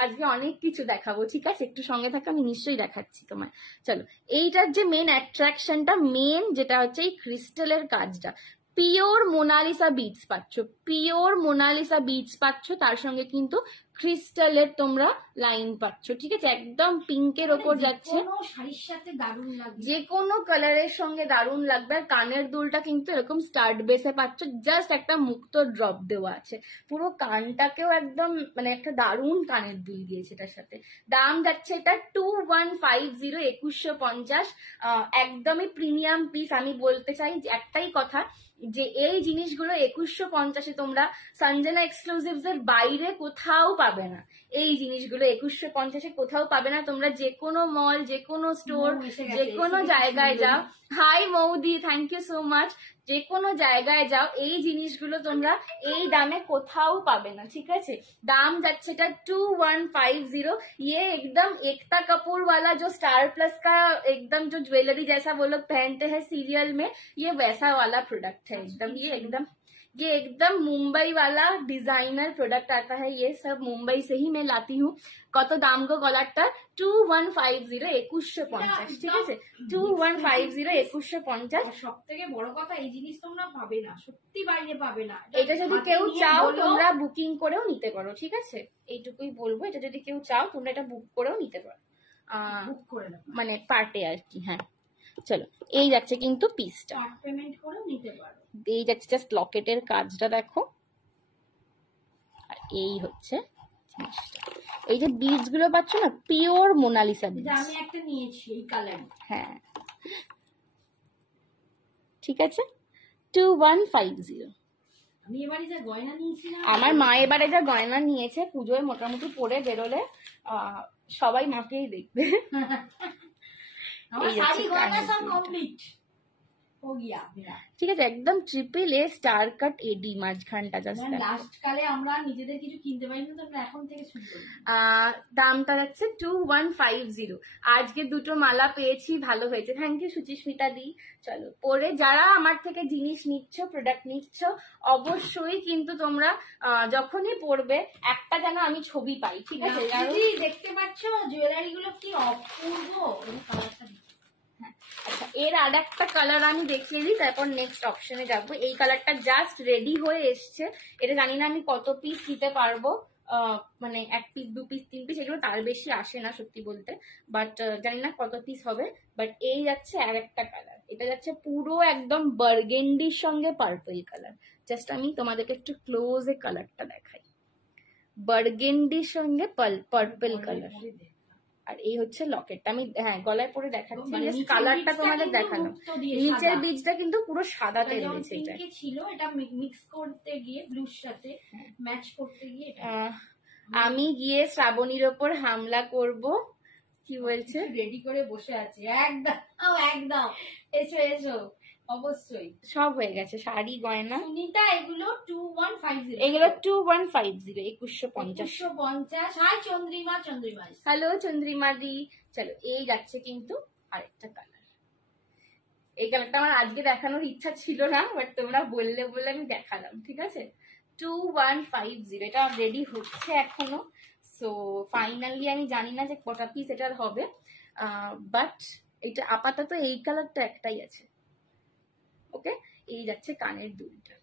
আজকে অনেক কিছু দেখাবো, ঠিক আছে, একটু সঙ্গে থাকো, আমি নিশ্চয়ই দেখাচ্ছি তোমায়। চলো এইটার যে মেন অ্যাট্রাকশনটা, মেন যেটা হচ্ছে এই ক্রিস্টালের কাজটা, পিওর মোনালিসা বিটস পাচ্ছ, পিওর মোনালিসা বিটস পাচ্ছ, তার সঙ্গে কিন্তু ক্রিস্টালের তোমরা লাইন পাচ্ছ, ঠিক আছে, একদম পিঙ্কের ওপর যাচ্ছে, শাড়ির সাথে দারুণ লাগবে, যে কোনো কালারের সঙ্গে দারুণ লাগবে। আর কানের দুলটা কিন্তু এরকম স্টার্ট বেসে পাচ্ছ, জাস্ট একটা মুক্ত ড্রপ দেওয়া আছে, পুরো কানটাকেও একদম মানে একটা দারুণ কানের দুল দিয়েছে এটার সাথে। দাম যাচ্ছে এটা 2150, 2150, একদমই প্রিমিয়াম পিস। আমি বলতে চাই যে একটাই কথা, যে এই জিনিসগুলো 2150-এ তোমরা সঞ্জনা এক্সক্লুসিভস এর বাইরে কোথাও পাবে না, এই জিনিসগুলো 2150-এ কোথাও পাবে না। তোমরা যে কোনো মল, যে কোনো স্টোর, যে কোনো জায়গায় যাও, hi Moudi, thank you so much, যে কোনো জায়গায় যাও, এই জিনিসগুলো তোমরা এই দামে কোথাও পাবে না, ঠিক আছে। দাম যাচ্ছে এটা 2150। ये एकदम एकता कपूर वाला जो स्टार प्लस का एकदम जो ज्वेलरी जैसा वो लोग पहनते हैं सीरियल में, ये वैसा वाला प्रोडक्ट है एकदम। ये एकदम मुंबई वाला डिजाइनर प्रोडक्ट आता है, ये सब मुंबई से ही मैं लाती हूँ। কত দাম গো গলারটা? 2150, 2150, ঠিক আছে, 2150, 2150। সব থেকে বড় কথা, এই জিনিস তোমরা পাবে না, সত্যি বাইরে পাবে না। এটা যদি কেউ চাও তোমরা বুকিং করেও নিতে পারো, ঠিক আছে, এইটুকুই বলবো, এটা যদি কেউ চাও তোমরা এটা বুক করেও নিতে পারো, বুক করে নাও, মানে পার্টে আর কি। হ্যাঁ চলো এই যাচ্ছে কিন্তু পিসটা, পেমেন্ট করেও নিতে পারো। এই যাচ্ছে জাস্ট লকেটের কাজটা দেখো, আর এই হচ্ছে জিনিসটা, এই যে বিডস গুলো পাচ্ছ না, পিওর মোনালিসা বিডস, আমি একটা নিয়েছি এই কালার, হ্যাঁ ঠিক আছে, 2150। আমি এবারে যা গয়না নিয়েছি না, আমার মা এবারে যা গয়না নিয়েছে পুজোয় মোটামুটি পরে বেরোলে সবাই মাকেই দেখবে। আমার শাড়ি গয়না সব কমপ্লিট हो गया मेरा, ঠিক আছে, একদম ট্রিপল এ স্টার কাট এডি মাঝখানটা জাস্ট। লাস্ট কালে আমরা নিজেদের কিছু কিনতে পারি না, তো আমরা এখন থেকে শুরু করি। দামটা যাচ্ছে 2150। আজকে দুটো মালা পেয়েছি, ভালো হয়েছে, থ্যাংক ইউ সুচিস্মিতা দি। চলো পরে যারা আমার থেকে জিনিস নিচ্ছ, প্রোডাক্ট নিচ্ছ, অবশ্যই কিন্তু তোমরা যখনই পরবে একটা যেন আমি ছবি পাই, ঠিক আছে। দেখতে পাচ্ছ জুয়েলারি গুলো কি অপূর্ব, কালারটা আচ্ছা এর আর একটা কালার আমি দেখিয়ে দিই, তারপর নেক্সট অপশনে যাবো। এই কালারটা জাস্ট রেডি হয়ে এসছে। এটা জানি না আমি কত পিস দিতে পারবো, মানে 1 পিস 2 পিস 3 পিস, এগুলো তার বেশি আসে না সত্যি বলতে, বাট জানি না কত পিস হবে। বাট এই যাচ্ছে আর একটা কালার, এটা যাচ্ছে পুরো একদম বার্গেন্ডির সঙ্গে পার্পল কালার। জাস্ট আমি তোমাদেরকে একটু ক্লোজে কালারটা দেখাই, বার্গেন্ডির সঙ্গে পার্পল কালার। আর এই হচ্ছে লকেটটা, আমি হ্যাঁ গলায় পরে দেখাচ্ছি, কালারটা তোমাদের দেখানো। নিচের বীজটা কিন্তু পুরো সাদাতে রয়েছে। এটা ছিল, এটা মিক্স করতে গিয়ে ব্লুর সাথে ম্যাচ করতে গিয়ে আমি গিয়ে শ্রাবণীর ওপর হামলা করব। কি বলছে? রেডি করে বসে আছে। একদম একদম, এসো এসো, অবশ্যই সব হয়ে গেছে, শাড়ি গয়না। সুনিতা এগুলো 2150, এগুলো 2150, 2150। হাই চন্দ্রিমা, চন্দ্রিমা হ্যালো চন্দ্রিমা দি। চলো এই যাচ্ছে কিন্তু আরেকটা কালার। এই কালারটা আমার আজকে দেখানোর ইচ্ছা ছিল না, বাট তোমরা বললে বলে আমি দেখালাম, ঠিক আছে। 2150, এটা রেডি হচ্ছে এখনো। সো ফাইনালি আমি জানি না যে কটা পিস এটার হবে, বাট এটা আপাতত এই কালারটা একটাই আছে। ওকে, এই যাচ্ছে কানের দুলটা।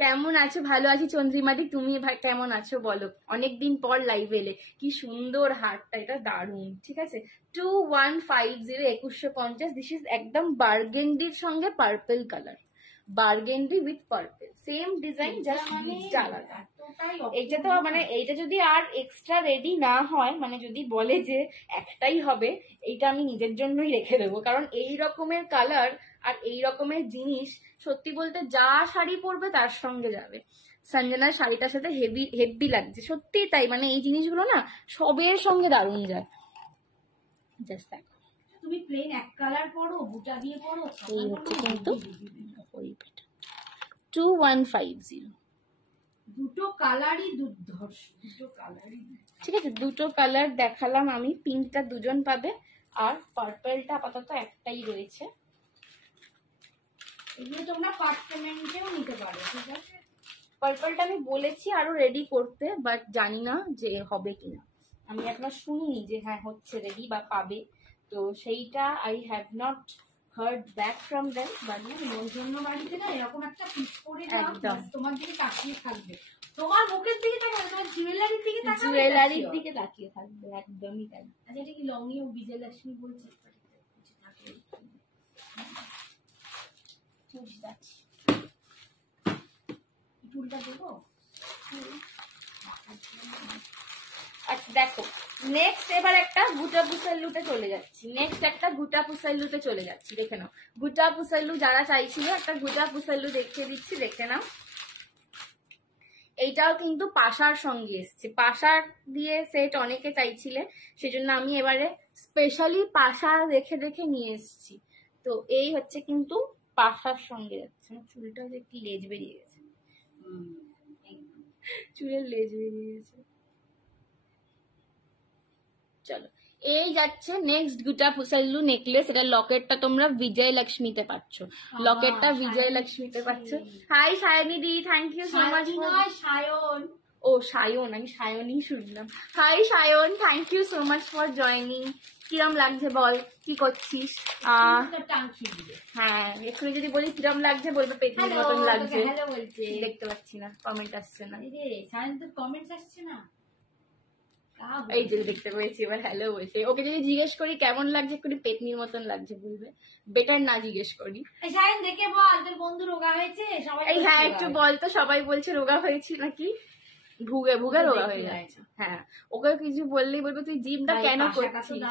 কেমন আছো? ভালো আছি চন্দ্রিমাদি, তুমি কেমন আছো বলো? অনেকদিন পর লাইভ এলে। কি সুন্দর হারটা, এটা দারুণ, ঠিক আছে। 2150, 2150। দিস ইজ একদম বার্গেন্ডির সঙ্গে purple colour, burgundy with purple, same design, just বীজটা আলাদা। এইটা তো মানে এইটা যদি আর এক্সট্রা রেডি না হয়, মানে যদি বলে যে একটাই হবে, এইটা আমি নিজের জন্যই রেখে দেবো, কারণ এই রকমের কালার আর এই রকমের জিনিস সত্যি বলতে যা শাড়ি পরবে তার সঙ্গে যাবে। সঞ্জনার শাড়িটার সাথে হেভি লাগছে, সত্যি তাই, মানে এই জিনিসগুলো না সবের সঙ্গে দারুণ যায়। জাস্ট দেখো, তুমি প্লেন এক কালার পরো, বুটা দিয়ে পরো, এই হচ্ছে কিন্তু 2150। দুটো কালারই দুর্ধর্ষ, দুটো কালারই, ঠিক আছে। দুটো কালার দেখালাম আমি, পিঙ্কটা দুজন পাবে আর পার্পলটা আপাতত একটাই রয়েছে। এগুলো তোমরা পার্টমেন্টেও নিতে পারো, ঠিক আছে। পার্পলটা আমি বলেছি আরো রেডি করতে, বাট জানি না যে হবে কিনা। আমি এখনো শুনিনি যে হ্যাঁ হচ্ছে রেডি বা পাবে, তো সেইটা I have not heard back from them. But ওর জন্য বাড়িতে না এরকম একটা পিস করে দাও, একদম তোমার দিকে তাকিয়ে থাকবে, তোমার মুখের দিকে তাকাবে, তোমার জুয়েলারির দিকে তাকাবে, জুয়েলারির দিকে তাকিয়ে থাকবে, একদমই তাই। আচ্ছা এটা কি লংই ও বিজয়লক্ষ্মী বলছে? চুলটা দেবো। আচ্ছা দেখো, নেক্সট এবার একটা গুটা পুসাল্লুতে চলে যাচ্ছি। নেক্সট একটা গুটা পুসাল্লুতে চলে যাচ্ছি, দেখে নাও। গুটা পুসাল্লু যারা চাইছিল, একটা গুটা পুসাল্লু দেখিয়ে দিচ্ছি, দেখে নাও। এইটাও কিন্তু পাশার সঙ্গে এসছে, পাশার দিয়ে সেট অনেকে চাইছিলে, সেজন্য আমি এবারে স্পেশালি পাশা দেখে দেখে নিয়ে এসেছি। তো এই হচ্ছে কিন্তু পাশার সঙ্গে যাচ্ছে। চুলটা যে কি লেজ বেরিয়ে গেছে, চুলের লেজ বেরিয়ে গেছে। চলো এই যাচ্ছে নেক্সট গুটা পুসাল্লু নেকলেস। এটা লকেটটা তোমরা বিজয় লক্ষ্মীতে পাচ্ছ, লকেটটা বিজয় লক্ষ্মীতে পাচ্ছ। Hi Sayani di, thank you so much. Sayan, ও সায়ন, আমি সায়নই শুনলাম। Hi Sayan, thank you so much for joining. কিরম লাগছে বল, কি করছিস? হ্যাঁ এক্ষুনি যদি বলি কিরম লাগছে বলবে পেটনির মতন লাগছে। দেখতে পাচ্ছি না, কমেন্ট আসছে না। কমেন্ট আসছে না, এই যে দেখতে পেয়েছি এবার হ্যালো বলছে। ওকে যদি জিজ্ঞেস করি কেমন লাগছে, একটু পেটনির মতন লাগছে বলবে, বেটার না জিজ্ঞেস করি। দেখে বল তোর বন্ধু রোগা হয়েছে সবাই। এই হ্যাঁ একটু বল তো, সবাই বলছে রোগা হয়েছি নাকি, ভুগে ভুগে রোগা হয়ে যাচ্ছে। হ্যাঁ ওকে কিছু বললেই বলবো তুই জিমটা কেন করছিস,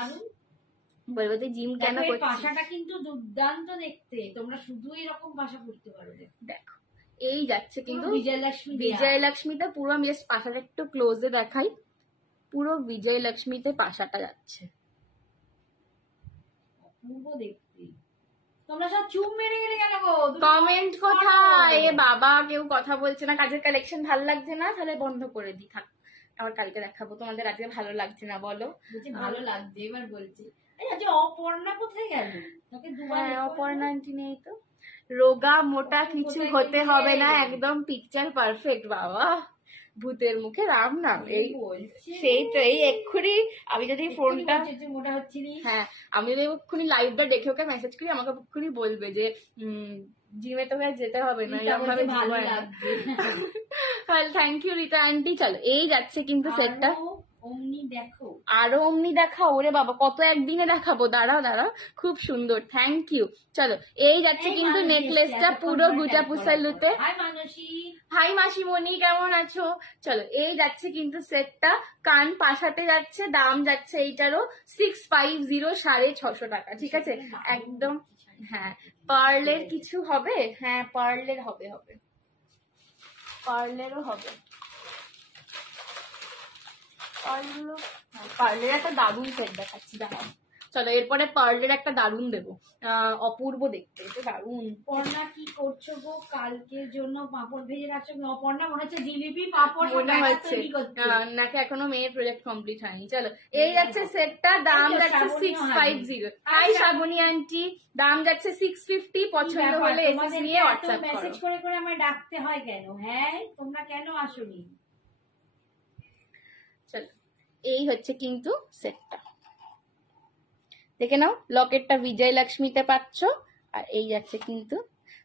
বলবো তুই জিম কেন করছিস। পাশাটা কিন্তু দুর্দান্ত দেখতে, তোমরা শুধু এরকম পাশা করতে পারো। দেখো এই যাচ্ছে কিন্তু বিজয়লক্ষ্মী, বিজয়লক্ষ্মীতে পুরো আমি পাশাটা একটু ক্লোজে দেখাই, পুরো বিজয়লক্ষ্মীতে পাশাটা যাচ্ছে। অপূর্ব দেখতে। তোমরা সব চুপ মেরে গেলে কেন গো? কমেন্ট কোথায়? এ বাবা কেউ কথা বলছে না। কাজের কালেকশন ভালো লাগছে না, তাহলে বন্ধ করে দি, থাক আবার কালকে দেখাবো। তোমাদের আজকে ভালো লাগছে না বলো? ভালো লাগছে এবার বলছি। আচ্ছা অপর্ণা কোথায় গেল? অপর্ণা আন্টি নেই তো। রোগা মোটা কিছু হতে হবে না, একদম পিকচার পারফেক্ট। বাবা ভূতের মুখে রাম নাম, এই বলছে সেই তো। এই এক্ষুনি আমি যদি ফোনটা, মোটা হচ্ছিলি। হ্যাঁ আমি যদি এক্ষুনি লাইভটা দেখে ওকে মেসেজ করি, আমাকে এক্ষুনি বলবে যে জিমে তো যেতে হবে না, এরকম ভাবে ভালো জীবনে। লাগবে। Thank you Rita aunty. চলো এই যাচ্ছে কিন্তু সেটটা। অমনি দেখো, আরো অমনি দেখাও, ওরে বাবা কত একদিনে দেখাবো, দাঁড়াও দাঁড়াও, খুব সুন্দর, থ্যাংক ইউ। চলো এই যাচ্ছে কিন্তু নেকলেসটা পুরো গুটা পুসালুতে। হাই মাসিমণি, কেমন আছো? চলো এই যাচ্ছে কিন্তু সেটটা, কান পাশাতে যাচ্ছে, দাম যাচ্ছে এইটারও 650, 650 টাকা, ঠিক আছে একদম। হ্যাঁ পার্লের কিছু হবে, হ্যাঁ পার্লের হবে, পার্লেরও হবে, পার্লের একটা দারুণ সেট দেখাচ্ছি, দাঁড়াও। চলো এরপরে পার্লের একটা দারুণ দেবো, অপূর্ব দেখতে, এটা দারুণ। পর্ণা কি করছো গো? কালকের জন্য পাপড় ভেজে রাখছো? পর্ণা মনে হচ্ছে জিলিপি পাপড় মনে হচ্ছে নাকি এখনো মেয়ের প্রজেক্ট কমপ্লিট হয়নি। চলো এই যাচ্ছে সেটটা, দাম যাচ্ছে 650। হাই শ্রাবণী আন্টি, দাম যাচ্ছে 650। পছন্দ হলে এসএস নিয়ে হোয়াটসঅ্যাপ করো। মেসেজ করে করে আমায় ডাকতে হয় কেন? হ্যাঁ তোমরা কেন আসোনি? চলো এই হচ্ছে কিন্তু সেটটা, দেখে নাও। লকেটটা বিজয় লক্ষ্মীতে পাচ্ছ, আর এই যাচ্ছে কিন্তু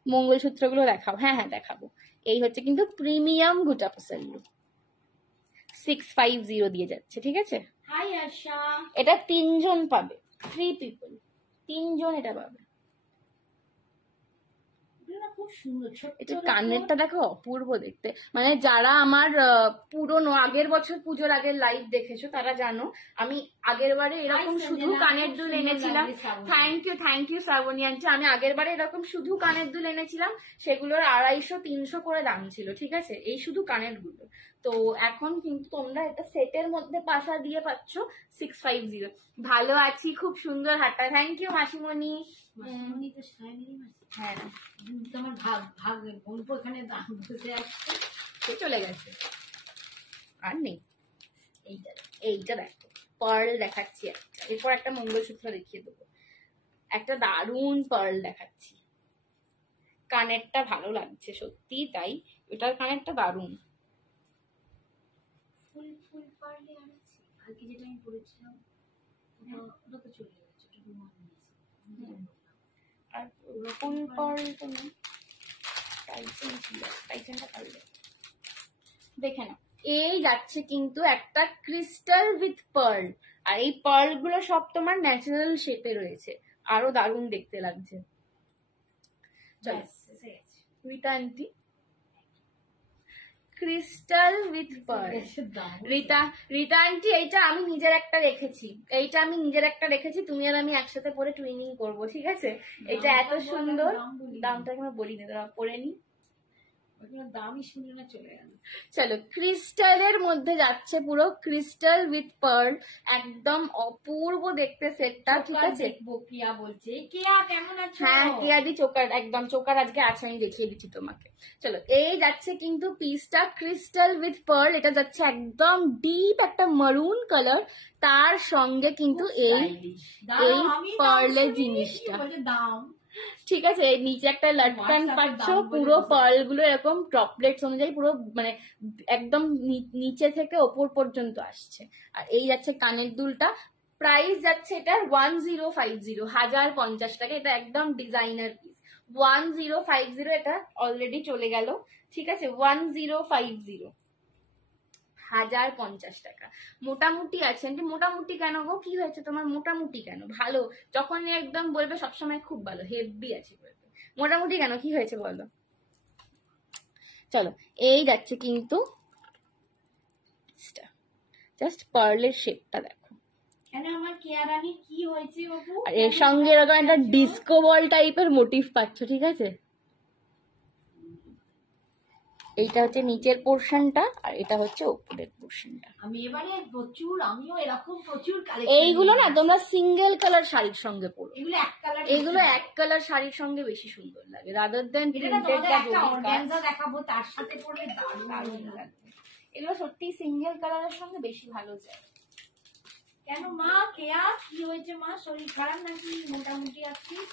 মঙ্গলসূত্রগুলো দেখাও। হ্যাঁ হ্যাঁ দেখাবো। এই হচ্ছে কিন্তু প্রিমিয়াম গুটা পাসাল্লু, 650 দিয়ে যাচ্ছে, ঠিক আছে। হাই আশা, এটা 3 জন পাবে, 3 পিপল, 3 জন এটা পাবে। খুব সুন্দর। এটা কানেরটা দেখো, অপূর্ব দেখতে। মানে যারা আমার পুরনো আগের বছর পুজোর আগের লাইভ দেখেছো তারা জানো, আমি আগের বারে এরকম শুধু কানের দুল এনেছিলাম। Thank you Shraboni aunty. আমি আগের বারে এরকম শুধু কানের দুল এনেছিলাম, সেগুলোর 250-300 করে দাম ছিল, ঠিক আছে, এই শুধু কানের গুলো। তো এখন কিন্তু তোমরা এটা সেটের মধ্যে পাশা দিয়ে পাচ্ছ 650। ভালো আছি, খুব সুন্দর হাতটা, থ্যাংক ইউ মাসিমণি। হ্যাঁ তোমার ভাগ ভাগ বলবো এখানে বসে আসছে, সে চলে গেছে আর নেই। এইটা দেখো, পার্ল দেখাচ্ছি একটা, এরপর একটা মঙ্গলসূত্র দেখিয়ে দেবো। একটা দারুণ পার্ল দেখাচ্ছি, কানেরটা ভালো লাগছে সত্যি তাই, এটার কানেরটা দারুণ। ফুল ফুল পার্লে আছে কালকে যেটা আমি পড়েছিলাম, ওটা তো চলে গেছে, আর ফুল পার্ল তো নেই, টাইসন ছিল, টাইসনটা পারলে দেখে না। এই যাচ্ছে কিন্তু একটা ক্রিস্টাল উইথ পার্ল, আর এই পার্ল গুলো সব তোমার ন্যাচারাল শেপে রয়েছে, আরো দারুণ দেখতে লাগছে। চলো Rita aunty, crystal with pearl. Rita aunty এইটা আমি নিজের একটা রেখেছি, তুমি আর আমি একসাথে পরে টুইনিং করবো, ঠিক আছে। এটা এত সুন্দর, দামটা এখনো বলিনি, তোরা পরে নি, দামই শুনে না চলে গেল। চলো ক্রিস্টালের মধ্যে যাচ্ছে, পুরো ক্রিস্টাল উইথ পার্ল, একদম অপূর্ব দেখতে সেটটা, ঠিক আছে। কেয়া বলছে, কেয়া কেমন আছো? হ্যাঁ কেয়া দি চোকার, একদম চোকার আজকে আছে, আমি দেখিয়ে দিচ্ছি তোমাকে। চলো এই যাচ্ছে কিন্তু পিসটা ক্রিস্টাল উইথ পার্ল, এটা যাচ্ছে একদম ডিপ একটা মারুন কালার, তার সঙ্গে কিন্তু এই পার্লের জিনিসটা, ঠিক আছে। নিচে একটা লাটকান পাচ্ছ, পুরো পার্ল গুলো এরকম ড্রপলেটস অনুযায়ী পুরো মানে একদম নিচে থেকে ওপর পর্যন্ত আসছে। আর এই যাচ্ছে কানের দুলটা, প্রাইস যাচ্ছে এটা 1050 টাকা, এটা একদম ডিজাইনার পিস। 1050, এটা অলরেডি চলে গেল, ঠিক আছে। 1050 টাকা মোটামুটি আছে। মোটামুটি কেন গো, কি হয়েছে তোমার? মোটামুটি কেন? ভালো, যখন একদম বলবে সবসময় খুব ভালো, হেভি আছে বলবে, মোটামুটি কেন, কি হয়েছে বলো। চলো এই যাচ্ছে কিন্তু জাস্ট পার্লের শেপটা দেখো, আর এর সঙ্গে এরকম একটা ডিস্কো বল টাইপের মোটিভ পাচ্ছ, ঠিক আছে। এইটা হচ্ছে নিচের পোর্শনটা, আর এটা হচ্ছে উপরের পোর্শনটা। আমিও এরকম প্রচুর এইগুলো না তোমরা সিঙ্গেল কালার শাড়ির সঙ্গে পরো, এগুলো এক কালার শাড়ির সঙ্গে বেশি সুন্দর লাগে, রাদার দেন প্রিন্টেড বা অর্গানজা দেখাবো তার সাথে পরলে দারুণ লাগবে। এগুলো সত্যি সিঙ্গেল কালারের সঙ্গে বেশি ভালো যায়। কেন মা, কেয়া কি হয়েছে মা? শরীর খারাপ নাকি? মোটামুটি আছিস?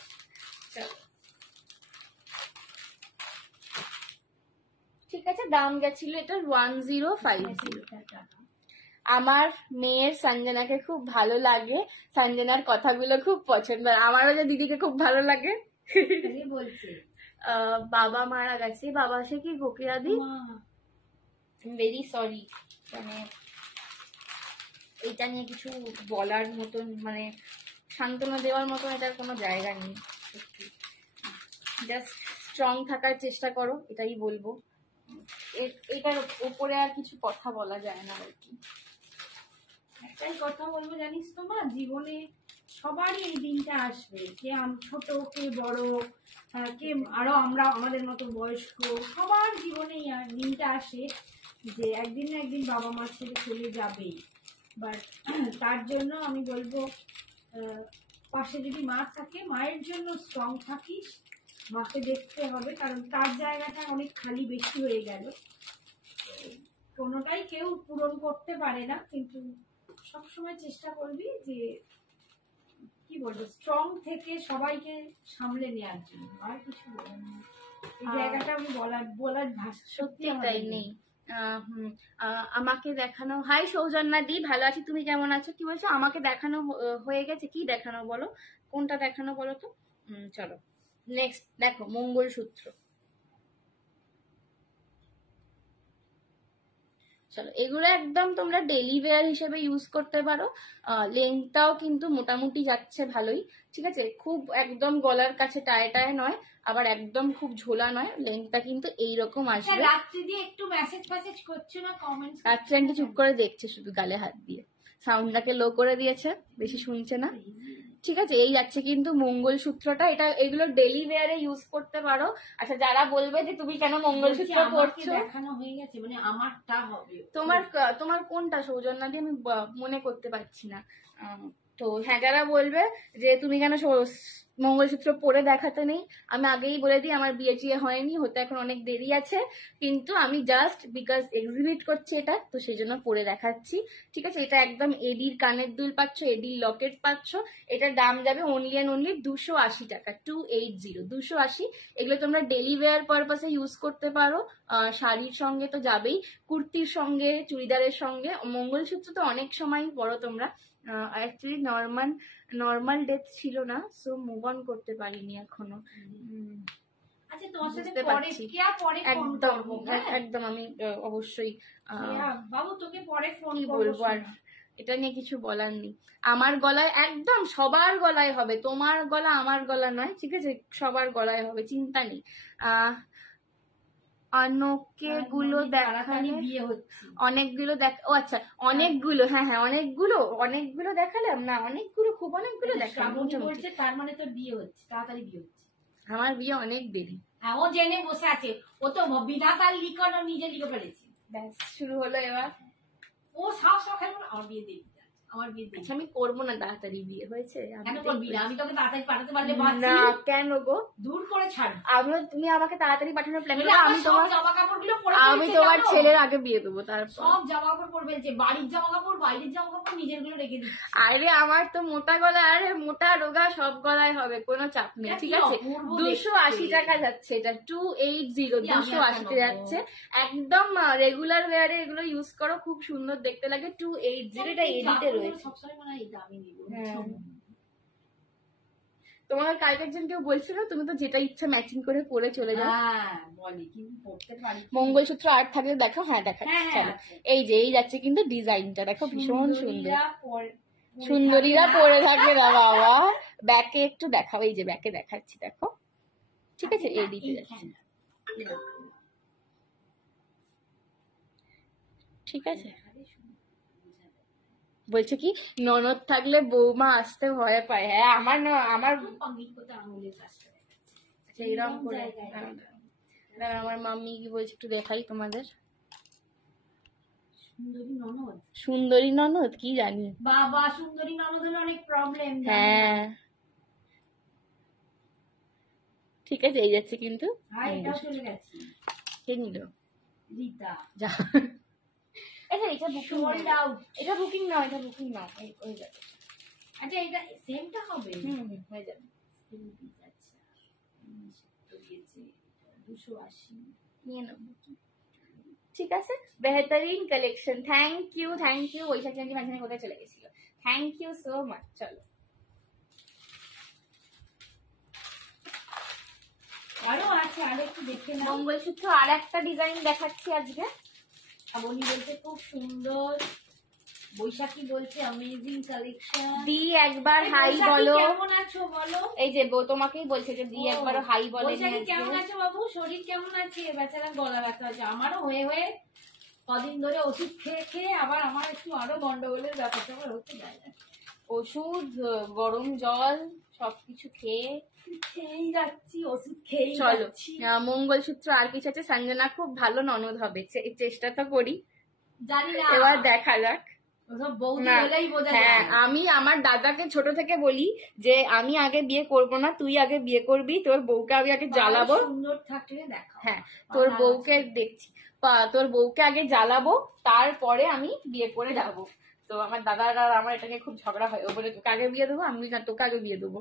ঠিক ঠিক আছে, দাম গেছিল এটা 1050। আমার মেয়ের সঞ্জনাকে খুব ভালো লাগে, সঞ্জনার কথাগুলো খুব পছন্দ, আমারও যে দিদিকে খুব ভালো লাগে। বলছে বাবা মারা গেছে, বাবা সে কি গোকিয়াদি, ভেরি সরি, মানে এইটা নিয়ে কিছু বলার মতন, মানে সান্ত্বনা দেওয়ার মতন এটার কোনো জায়গা নেই। সত্যি জাস্ট স্ট্রং থাকার চেষ্টা করো, এটাই বলবো। এটার ওপরে আর কিছু কথা বলা যায় না আর কি। একটাই কথা বলবো জানিস তো মা, জীবনে সবারই এই দিনটা আসবে, কে ছোট কে বড়, কে আরো আমরা আমাদের মতো বয়স্ক, সবার জীবনে দিনটা আসে যে একদিন না একদিন বাবা মা ছেড়ে চলে যাবেই। বাট তার জন্য আমি বলবো পাশে যদি মা থাকে, মায়ের জন্য স্ট্রং থাকিস, মাকে দেখতে হবে, কারণ তার জায়গাটা অনেক খালি বেশি হয়ে গেল। কোনোটাই কেউ পূরণ করতে পারে না, কিন্তু সবসময় চেষ্টা করবি যে কি বলবো, স্ট্রং থেকে সবাইকে সামলে নেওয়ার জন্য। আর কিছু বলার নেই, এই জায়গাটা আমি বলার ভাষা সত্যি তাই নেই। আমাকে দেখানো, হাই সৌজন্যা দি, ভালো আছি, তুমি কেমন আছো? কি বলছো? আমাকে দেখানো হয়ে গেছে, কি দেখানো বলো, কোনটা দেখানো বলো তো? চলো নেক্সট দেখো, মঙ্গলসূত্র। চলো, এগুলো একদম তোমরা ডেলি ওয়্যার হিসেবে ইউজ করতে পারো। লেন্থটাও কিন্তু মোটামুটি যাচ্ছে ভালোই, ঠিক আছে, খুব একদম গলার কাছে টায় টায় নয়, আবার একদম খুব ঝোলা নয়, লেন্থটা কিন্তু এইরকম আসবে। রাত্রি দিয়ে একটু মেসেজ করছো না, কমেন্টস? রাত্রে আন্টি চুপ করে দেখছে, শুধু গালে হাত দিয়ে, সাউন্ডটাকে লো করে দিয়েছে, বেশি শুনছে না, ঠিক আছে। এই যাচ্ছে কিন্তু মঙ্গলসূত্রটা, এটা এগুলো ডেলি ওয়্যারে ইউজ করতে পারো। আচ্ছা, যারা বলবে যে তুমি কেন মঙ্গলসূত্র পরছো, দেখানো হয়ে গেছে, মানে আমারটা হবে, তোমার কোনটা সৌজন্যা দিয়ে আমি মনে করতে পারছি না। তো হ্যাঁ, যারা বলবে যে তুমি কেন মঙ্গলসূত্র পরে দেখাতে নেই, আমি আগেই বলে দিই আমার বিয়ে টিয়ে হয়নি, হতে এখন অনেক দেরি আছে, কিন্তু আমি জাস্ট বিকজ এক্সিবিট করছি এটা, তো সেই জন্য পরে দেখাচ্ছি, ঠিক আছে। এটা একদম এডির কানের দুল পাচ্ছ, এডির লকেট পাচ্ছ, এটার দাম যাবে অনলি অ্যান্ড অনলি 280 টাকা, 280, 280। এগুলো তোমরা ডেলি ওয়্যার পারপাসে ইউজ করতে পারো, শাড়ির সঙ্গে তো যাবেই, কুর্তির সঙ্গে, চুড়িদারের সঙ্গে। মঙ্গলসূত্র তো অনেক সময় পরো তোমরা, অ্যাকচুয়ালি নর্মাল ডেট ছিল না, সো মুভ অন করতে পারিনি এখনো। আচ্ছা, তোমার সাথে বুঝতে পারছি। একদম আমি অবশ্যই বাবু তোকে পরে ফোন কি বলবো, আর এটা নিয়ে কিছু বলার নেই। আমার গলায় একদম সবার গলায় হবে, তোমার গলা আমার গলা নয়, ঠিক আছে, সবার গলায় হবে, চিন্তা নেই। অনেকগুলো দেখালে বিয়ে হচ্ছে, অনেকগুলো ও আচ্ছা, অনেকগুলো, হ্যাঁ, অনেকগুলো দেখালাম না, খুব অনেকগুলো দেখালাম, বলছে তার মানে তোর বিয়ে হচ্ছে, তাড়াতাড়ি বিয়ে হচ্ছে। আমার বিয়ে অনেক দেরি। হ্যাঁ, ও জেনে বসে আছে, ও তো বিধাতার লিখন নিজে লিখে ফেলেছে, ব্যাস শুরু হলো এবার। ও সাহস রাখে না, আমার বিয়ে দেরি, আমার বিয়ে দেরি। আচ্ছা, আমি করবো না তাড়াতাড়ি বিয়ে, হয়েছে? কেন করবি না? আমি তোকে তাড়াতাড়ি পাঠাতে পারলে না, কেন গো, দূর করে ছাড়। তুমি আমাকে তাড়াতাড়ি পাঠানোর প্ল্যান করো, আমি জামা কাপড়গুলো আমি তোমার ছেলের আগে বিয়ে দেবো, তারপর সব জামা কাপড় পরবে, যে বাড়ির জামা কাপড়, বাইরের জামা কাপড়, নিজের গুলো রেখে দিচ্ছি। আরে আমার তো মোটা গলা, আরে মোটা রোগা সব গলায় হবে, কোনো চাপ নেই, ঠিক আছে। 280 টাকা যাচ্ছে এটা, 280, 280 যাচ্ছে, একদম রেগুলার ওয়্যারে এগুলো ইউজ করো, খুব সুন্দর দেখতে লাগে, 280, এটা এডিটে রয়েছে। সবসময় মানে এই দামি নিব। তোমার কালকে একজন কেউ বলছিল তুমি তো যেটা ইচ্ছা ম্যাচিং করে পরে চলে যাও, বলি কিন্তু পড়তে পারি। মঙ্গলসূত্র আর থাকলে দেখো, হ্যাঁ দেখা, চলো এই যাচ্ছে কিন্তু ডিজাইনটা দেখো, ভীষণ সুন্দর, সুন্দরীরা পরে থাকবে না বাবা। ব্যাকে একটু দেখাও, এই যে ব্যাকে দেখাচ্ছি দেখো, ঠিক আছে, এই দিকে যাচ্ছে, ঠিক আছে। বলছে কি ননদ থাকলে বৌমা আসতে ভয় পায়, হ্যাঁ আমার এইরকম করে। আমার মাম্মি কি বলছে একটু দেখাই তোমাদের, সুন্দরী ননদ কি জানি বাবা, সুন্দরী ননদ হলে অনেক প্রবলেম। হ্যাঁ ঠিক আছে, এই যাচ্ছে কিন্তু, চলে গেছি, কে নিল? রীতা। যা, আচ্ছা এটা বুকিং নাও, এটা বুকিং নাও, হয়ে যাবে। আচ্ছা, এটা সেমটা হবে, হয়ে যাবে। আচ্ছা, 280 নিয়ে নেবো। ঠিক আছে, বেহতরিন collection. Thank you Baishakhi aunty মাঝখানে কোথায় চলে গেছিল। Thank you so much. চলো আরো আছে, আর একটু দেখে নাও। মঙ্গলসূত্র আর একটা ডিজাইন দেখাচ্ছি আজকে। বনি বলছে খুব সুন্দর, বৈশাখী বলছে অ্যামেজিং কালেকশন। দি একবার হাই বলো। কেমন আছো বলো। এই যে তোমাকেই বলছে যে দি একবার হাই বলে। বৈশাখী কেমন আছো বাবু, শরীর কেমন আছে? বেচারা গলা ব্যথা হচ্ছে, আমারও হয়ে কদিন ধরে ওষুধ খেয়ে খেয়ে আবার আমার একটু আরো গন্ডগোলের ব্যাপারটা আমার হচ্ছে যায় না। ওষুধ, গরম জল সবকিছু খেয়েই যাচ্ছি, ওষুধ খেয়েই চলো যাচ্ছি। মঙ্গলসূত্র আর কিছু আছে। সঞ্জনা খুব ভালো ননদ হবে, চেষ্টা তো করি, জানি না, এবার দেখা যাক। হ্যাঁ, আমি আমার দাদাকে ছোট থেকে বলি যে আমি আগে বিয়ে করব না, তুই আগে বিয়ে করবি, তোর বউকে আমি আগে জ্বালাবো। সুন্দর থাকলে দেখা। হ্যাঁ, তোর বউকে দেখছি, তোর বউকে আগে জ্বালাবো, তারপরে আমি বিয়ে করে যাবো। তো আমার দাদার আর আমার এটাকে খুব ঝগড়া হয়, ও বলে তোকে আগে বিয়ে দেবো, আমি না তোকে আগে বিয়ে দেবো।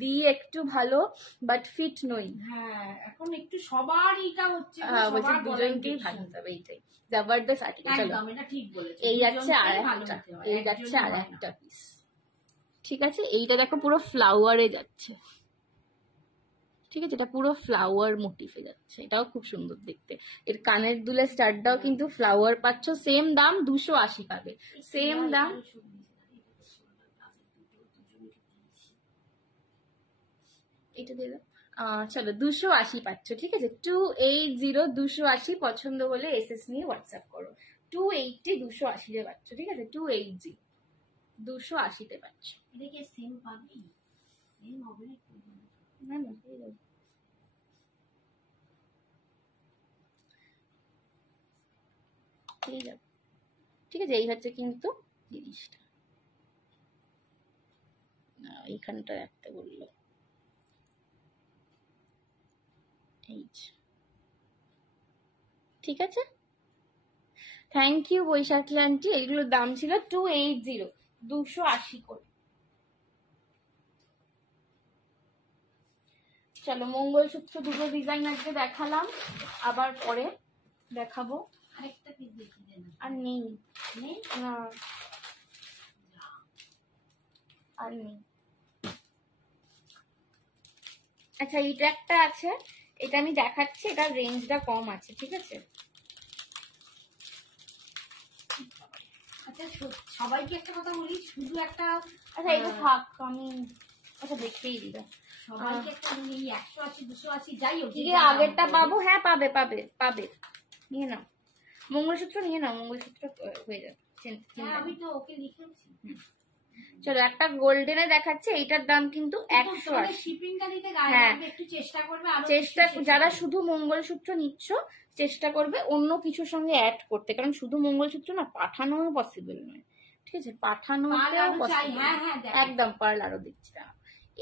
দি একটু ভালো বাট ফিট নই। হ্যাঁ, এখন একটু সবারই এটা হচ্ছে, বলছে দুজনকেই ভালো হবে, এইটাই জবরদস্ত আর্টিকেল। চলো এটা ঠিক বলেছে, এই যাচ্ছে আর একটা, এই যাচ্ছে আর একটা পিস। ঠিক আছে, এইটা দেখো পুরো ফ্লাওয়ারে যাচ্ছে। ঠিক আছে, এটা পুরো ফ্লাওয়ার মোটিফে যাচ্ছে, এটাও খুব সুন্দর দেখতে। এর কানের দুলের স্টার্টটাও কিন্তু ফ্লাওয়ার পাচ্ছ। সেম দাম 280 পাবে, সেম দাম। এটা দিয়ে দাও। চলো 280 পাচ্ছ। ঠিক আছে, 280 280 পছন্দ হলে এসএস নিয়ে হোয়াটসঅ্যাপ করো। 280 280 পাচ্ছ। ঠিক আছে, 280 280 পাচ্ছ। এটা কি সেম পাবি? সেম হবে না না, পেয়ে যাবে। পেয়ে যাবে। ঠিক আছে, এই হচ্ছে কিন্তু জিনিসটা। এইখানটা রাখতে বললো। ঠিক আছে, থ্যাংক ইউ বৈশাখী আন্টি। এগুলোর দাম ছিল 280, 280 করে। চলো মঙ্গলসূত্র দুটো ডিজাইন আজকে দেখালাম, আবার পরে দেখাবো। আরেকটা পিস দেখি দেন। আর নেই না, আর নেই। আচ্ছা, এইটা একটা আছে, এটা আমি দেখাচ্ছি, এটা রেঞ্জটা কম আছে। ঠিক আছে, আচ্ছা সবাইকে একটা কথা বলি, শুধু একটা, আচ্ছা এটা থাক, আমি আচ্ছা দেখতেই দিলাম। সবাইকে একটা এই 180 280 যাই হোক, আগেরটা পাবো। হ্যাঁ পাবে পাবে পাবে, নিয়ে নাও মঙ্গলসূত্র, নিয়ে নাও মঙ্গলসূত্র, হয়ে যাবে। আমি তো ওকে লিখেছি। চলো একটা গোল্ডেনে দেখাচ্ছে, এইটার দাম কিন্তু 180। শিপিংটা দিতে একটু চেষ্টা করবে, চেষ্টা যারা শুধু মঙ্গলসূত্র নিচ্ছ চেষ্টা করবে অন্য কিছুর সঙ্গে অ্যাড করতে, কারণ শুধু মঙ্গলসূত্র না পাঠানো পসিবল নয়। ঠিক আছে, পাঠানোতেও পসিবল একদম। পার্ল আরো দিচ্ছি,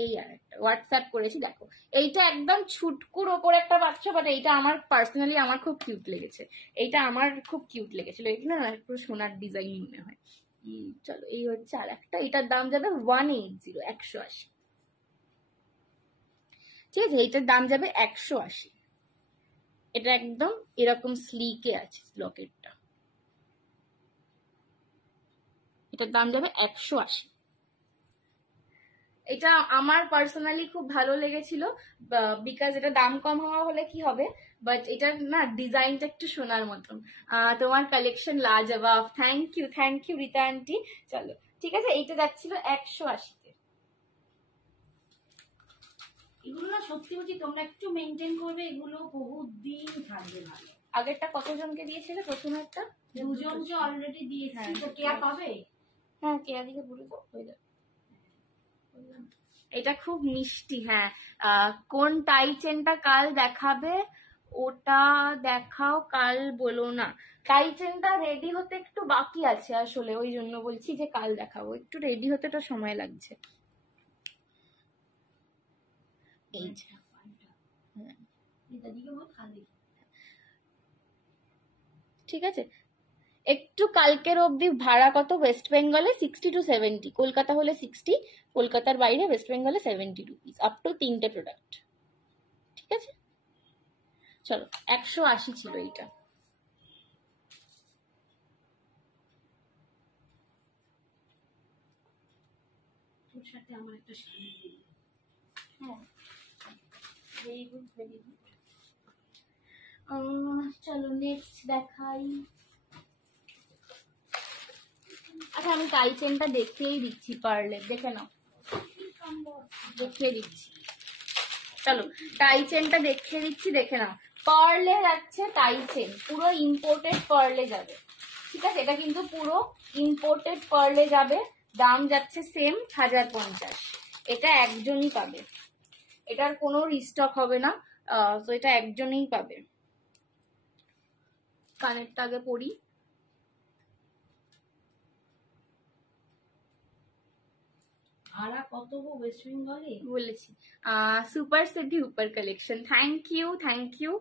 এই আর একটা হোয়াটসঅ্যাপ করেছি, দেখো এইটা একদম ছুটকুর ওপর একটা বাচ্চা, বাট এইটা আমার পার্সোনালি আমার খুব কিউট লেগেছে। এইটা আমার খুব কিউট লেগেছিল, এটা না পুরো সোনার ডিজাইন মনে হয়। চলো এই হচ্ছে আর একটা, এটার দাম যাবে 180, 180। ঠিক আছে, এইটার দাম যাবে 180। এটা একদম এরকম স্লিকে আছে লকেটটা, এটার দাম যাবে 180। এটা আমার পার্সোনালি খুব ভালো লেগেছিল, বিকজ এটা দাম কম হওয়া হলে কি হবে, বাট এটা না ডিজাইনটা একটু সোনার মতন। তোমার কালেকশন লাজবাব। Thank you Rita aunty. চলো ঠিক আছে, এইটা যাচ্ছিল 180-তে। এগুলো না সত্যি বলছি, তোমরা একটু মেনটেন করবে, এগুলো বহুত দিন থাকবে ভালো। আগেরটা কতজনকে দিয়েছিলে? প্রথমে একটা দুজনকে অলরেডি দিয়েছি, তো কেয়ার পাবে। হ্যাঁ, কেয়ার দিকে বলে দাও, হয়ে যাবে। এটা খুব মিষ্টি। হ্যাঁ, কোন টাই চেনটা কাল দেখাবে? ওটা দেখাও, কাল বলো না। টাই চেনটা রেডি হতে একটু বাকি আছে আসলে, ওই জন্য বলছি যে কাল দেখাবো, একটু রেডি হতে তো সময় লাগছে। এই যে ঠিক আছে, একটু কালকের অবধি ভাড়া কত? ওয়েস্ট বেঙ্গলে 60 to 70, কলকাতা হলে 60, কলকাতার বাইরে ওয়েস্ট বেঙ্গলে 70 রুপিস, আপ টু 3টে প্রোডাক্ট। ঠিক আছে, চলো 180 ছিল এইটা। তোর সাথে আমার একটা শাড়ি দিই। হ্যাঁ, ভেরি গুড ভেরি গুড। চলো নেক্সট দেখাই। আচ্ছা আমি টাই চেনটা দেখিয়েই দিচ্ছি, পারলে দেখে নাও, দেখিয়ে দিচ্ছি। চলো টাই চেনটা দেখিয়ে দিচ্ছি, দেখে নাও। পার্লে যাচ্ছে টাই চেন, পুরো ইম্পোর্টেড পার্লে যাবে, ঠিক আছে? এটা কিন্তু পুরো ইম্পোর্টেড পার্লে যাবে, দাম যাচ্ছে সেম 1050। এটা একজনই পাবে, এটার কোনো রিস্টক হবে না, তো এটা একজনই পাবে। কানেরটা আগে পরি। ভাড়া কত গো ওয়েস্ট বেঙ্গলে? বলেছি সুপার সিটি উপর collection. Thank you thank you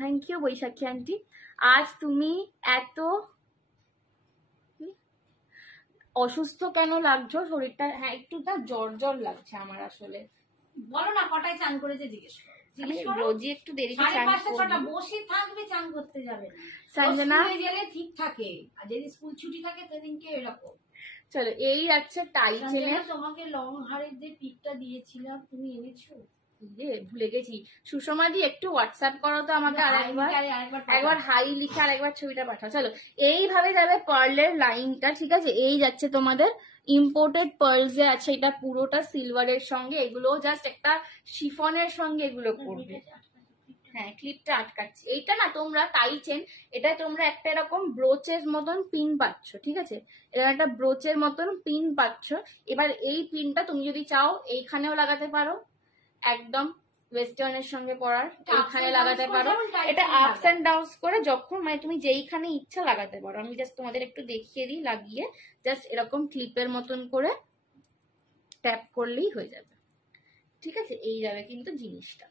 thank you Baishakhi aunty. আজ তুমি এত অসুস্থ কেন লাগছো? শরীরটা, হ্যাঁ একটু না জ্বর জ্বর লাগছে আমার আসলে। বলো না কটায় চান করেছে জিজ্ঞেস করো। আমি রোজই একটু দেরিতে সাড়ে চান পাঁচটা ছটা করি। বসে থাকবে, চান করতে যাবে না। সঞ্জনা স্কুলে গেলে ঠিক থাকে, আর যদি স্কুল ছুটি থাকে সেদিনকে এরকম। চলো এই যাচ্ছে টাই চেনের। সঞ্জনা তোমাকে লং হারের যে পিকটা দিয়েছিলাম তুমি এনেছো? ভুলে গেছি। সুষমা দি একটু হোয়াটসঅ্যাপ করো তো আমাকে একবার হাই লিখে আর একবার ছবিটা পাঠাও। চলো এইভাবে যাবে পার্লের লাইনটা, ঠিক আছে? এই যাচ্ছে তোমাদের ইম্পোর্টেড পার্লস এ আছে, এটা পুরোটা সিলভারের সঙ্গে, এগুলো জাস্ট একটা শিফনের সঙ্গে এগুলো করবে। হ্যাঁ ক্লিপটা আটকাচ্ছি। এইটা না তোমরা টাই চেন, এটা তোমরা একটা এরকম ব্রোচের মতন পিন পাচ্ছ, ঠিক আছে? এরকম একটা ব্রোচের মতন পিন পাচ্ছ। এবার এই পিনটা তুমি যদি চাও এইখানেও লাগাতে পারো, একদম ওয়েস্টার্নের সঙ্গে পরার এইখানে লাগাতে পারো। এটা আপস এন্ড ডাউনস করে যখন মানে তুমি যেইখানে ইচ্ছা লাগাতে পারো। আমি জাস্ট তোমাদের একটু দেখিয়ে দিই লাগিয়ে, জাস্ট এরকম ক্লিপের মতন করে ট্যাপ করলেই হয়ে যাবে, ঠিক আছে? এই যাবে কিন্তু জিনিসটা।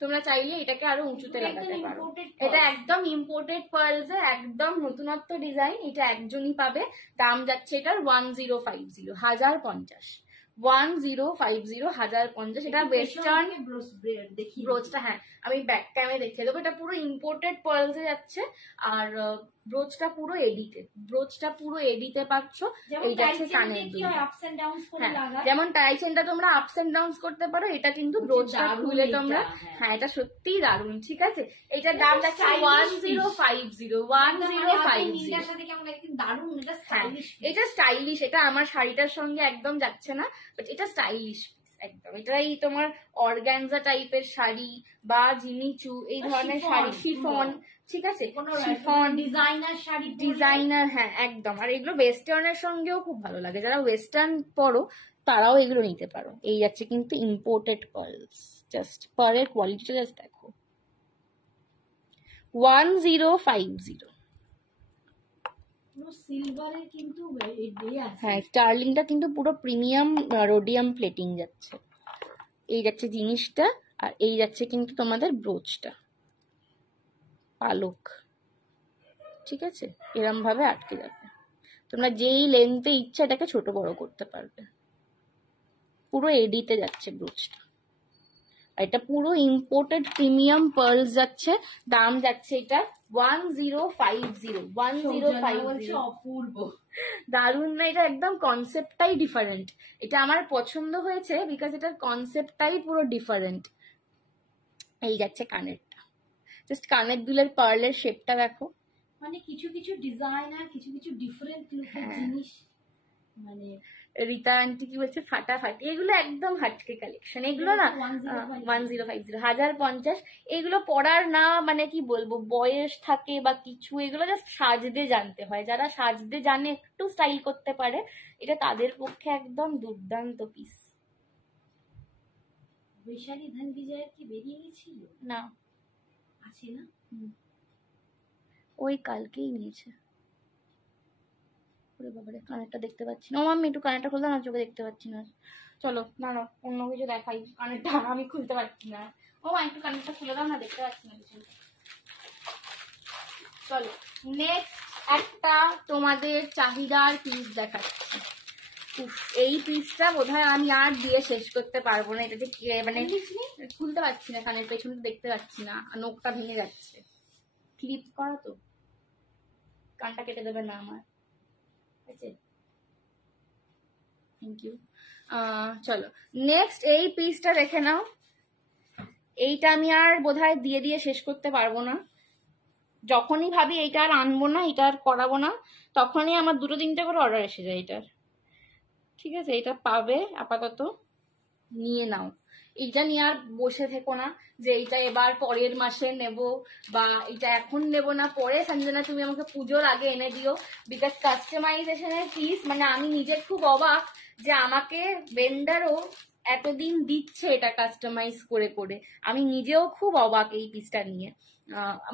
তোমরা চাইলে এটাকে আরো উঁচুতে লাগাতে পারো। এটা একদম ইম্পোর্টেড পার্লস এ একদম নতুনত্ব ডিজাইন, এটা একজনই পাবে। দাম যাচ্ছে এটার 1050, 1050, 1050, 1050। এটা ওয়েস্টার্ন ব্রোচটা, হ্যাঁ আমি ব্যাক ক্যামে দেখিয়ে দেবো। এটা পুরো ইম্পোর্টেড পার্লস এ যাচ্ছে, আর ব্রোচটা পুরো এডিতে, ব্রোচটা পুরো এডিতে পাচ্ছ। এই যাচ্ছে কানের দুল। হ্যাঁ যেমন টাই চেনটা তোমরা আপস এন্ড ডাউনস করতে পারো, এটা কিন্তু ব্রোচটা খুলে তোমরা, হ্যাঁ এটা সত্যিই দারুণ, ঠিক আছে? এটার দাম যাচ্ছে 1050, 1050। এটা স্টাইলিশ, এটা আমার শাড়িটার সঙ্গে একদম যাচ্ছে না, বাট এটা স্টাইলিশ একদম। এটাই তোমার অর্গানজা টাইপের শাড়ি বা জিমিচু এই ধরনের শাড়ি, শিফন, ঠিক আছে? শিফন ডিজাইনার শাড়ি, ডিজাইনার, হ্যাঁ একদম। আর এগুলো ওয়েস্টার্নের সঙ্গেও খুব ভালো লাগে, যারা ওয়েস্টার্ন পরো তারাও এগুলো নিতে পারো। এই যাচ্ছে কিন্তু ইম্পোর্টেড পার্লস, জাস্ট পার্লের কোয়ালিটিটা জাস্ট দেখো। 1050। সিলভারের কিন্তু হ্যাঁ স্টার্লিংটা কিন্তু পুরো প্রিমিয়াম রোডিয়াম প্লেটিং যাচ্ছে। এই যাচ্ছে জিনিসটা, আর এই যাচ্ছে কিন্তু তোমাদের ব্রোচটা, পালক, ঠিক আছে? এরম ভাবে আটকে যাবে, তোমরা যেই লেন্থে ইচ্ছা এটাকে ছোট বড় করতে পারবে। পুরো এডিতে যাচ্ছে ব্রোচটা, এটা পুরো ইম্পোর্টেড প্রিমিয়াম পার্লস যাচ্ছে। দাম যাচ্ছে এটা 1050, 1050। অপূর্ব দারুণ না? এটা একদম কনসেপ্টটাই ডিফারেন্ট। এটা আমার পছন্দ হয়েছে বিকজ এটার কনসেপ্টটাই পুরো ডিফারেন্ট। এই যাচ্ছে কানেরটা, জাস্ট কানের দুলের পার্লের শেপটা দেখো। মানে কিছু কিছু ডিজাইনার কিছু কিছু ডিফারেন্ট লুকের জিনিস, মানে রীতা আন্টি কি বলছে ফাটাফাটি, এগুলো একদম হাটকে কালেকশন। এগুলো না 1050, 1050। এগুলো পরার না মানে কি বলবো বয়স থাকে বা কিছু, এগুলো জাস্ট সাজতে জানতে হয়। যারা সাজতে জানে, একটু স্টাইল করতে পারে, এটা তাদের পক্ষে একদম দুর্দান্ত পিস। বৈশালী ধান বিজয়ের কি বেরিয়ে গেছিল? না আছে না, ওই কালকেই নিয়েছে। ওরে বাবারে কানেরটা দেখতে পাচ্ছি না। ও মাম্মি একটু কানেরটা খুলতে না, চোখে দেখতে পাচ্ছি না। চলো না না অন্য কিছু দেখাই, কানেরটা আমি খুলতে পারছি না। ও মা একটু কানেরটা খুলে দাও না, দেখতে পাচ্ছি না কিছু। চলো নেক্সট একটা তোমাদের চাহিদার পিস দেখাচ্ছি। উফ, এই পিসটা বোধহয় আমি আর দিয়ে শেষ করতে পারবো না। এটা যে মানে খুলতে পারছি না, কানের পেছনটা দেখতে পাচ্ছি না, নখটা ভেঙে যাচ্ছে। ক্লিপ করা তো, কানটা কেটে দেবে না আমার। আছে, থ্যাংক ইউ। চলো নেক্সট এই পিসটা দেখে নাও। এইটা আমি আর বোধহয় দিয়ে দিয়ে শেষ করতে পারবো না। যখনই ভাবি এইটা আর আনবো না, এটা আর করাবো না, তখনই আমার 2-3টে করে অর্ডার এসে যায় এটার। ঠিক আছে, এটা পাবে, আপাতত নিয়ে নাও। এইটা নিয়ে আর বসে থেকো না যে এইটা এবার পরের মাসে নেব, বা এটা এখন নেব না পরে, সঞ্জনা তুমি আমাকে পুজোর আগে এনে দিও। বিকজ কাস্টমাইজেশনের পিস, মানে আমি নিজে খুব অবাক যে আমাকে ভেন্ডারও এতদিন দিচ্ছে এটা কাস্টমাইজ করে করে। আমি নিজেও খুব অবাক এই পিসটা নিয়ে।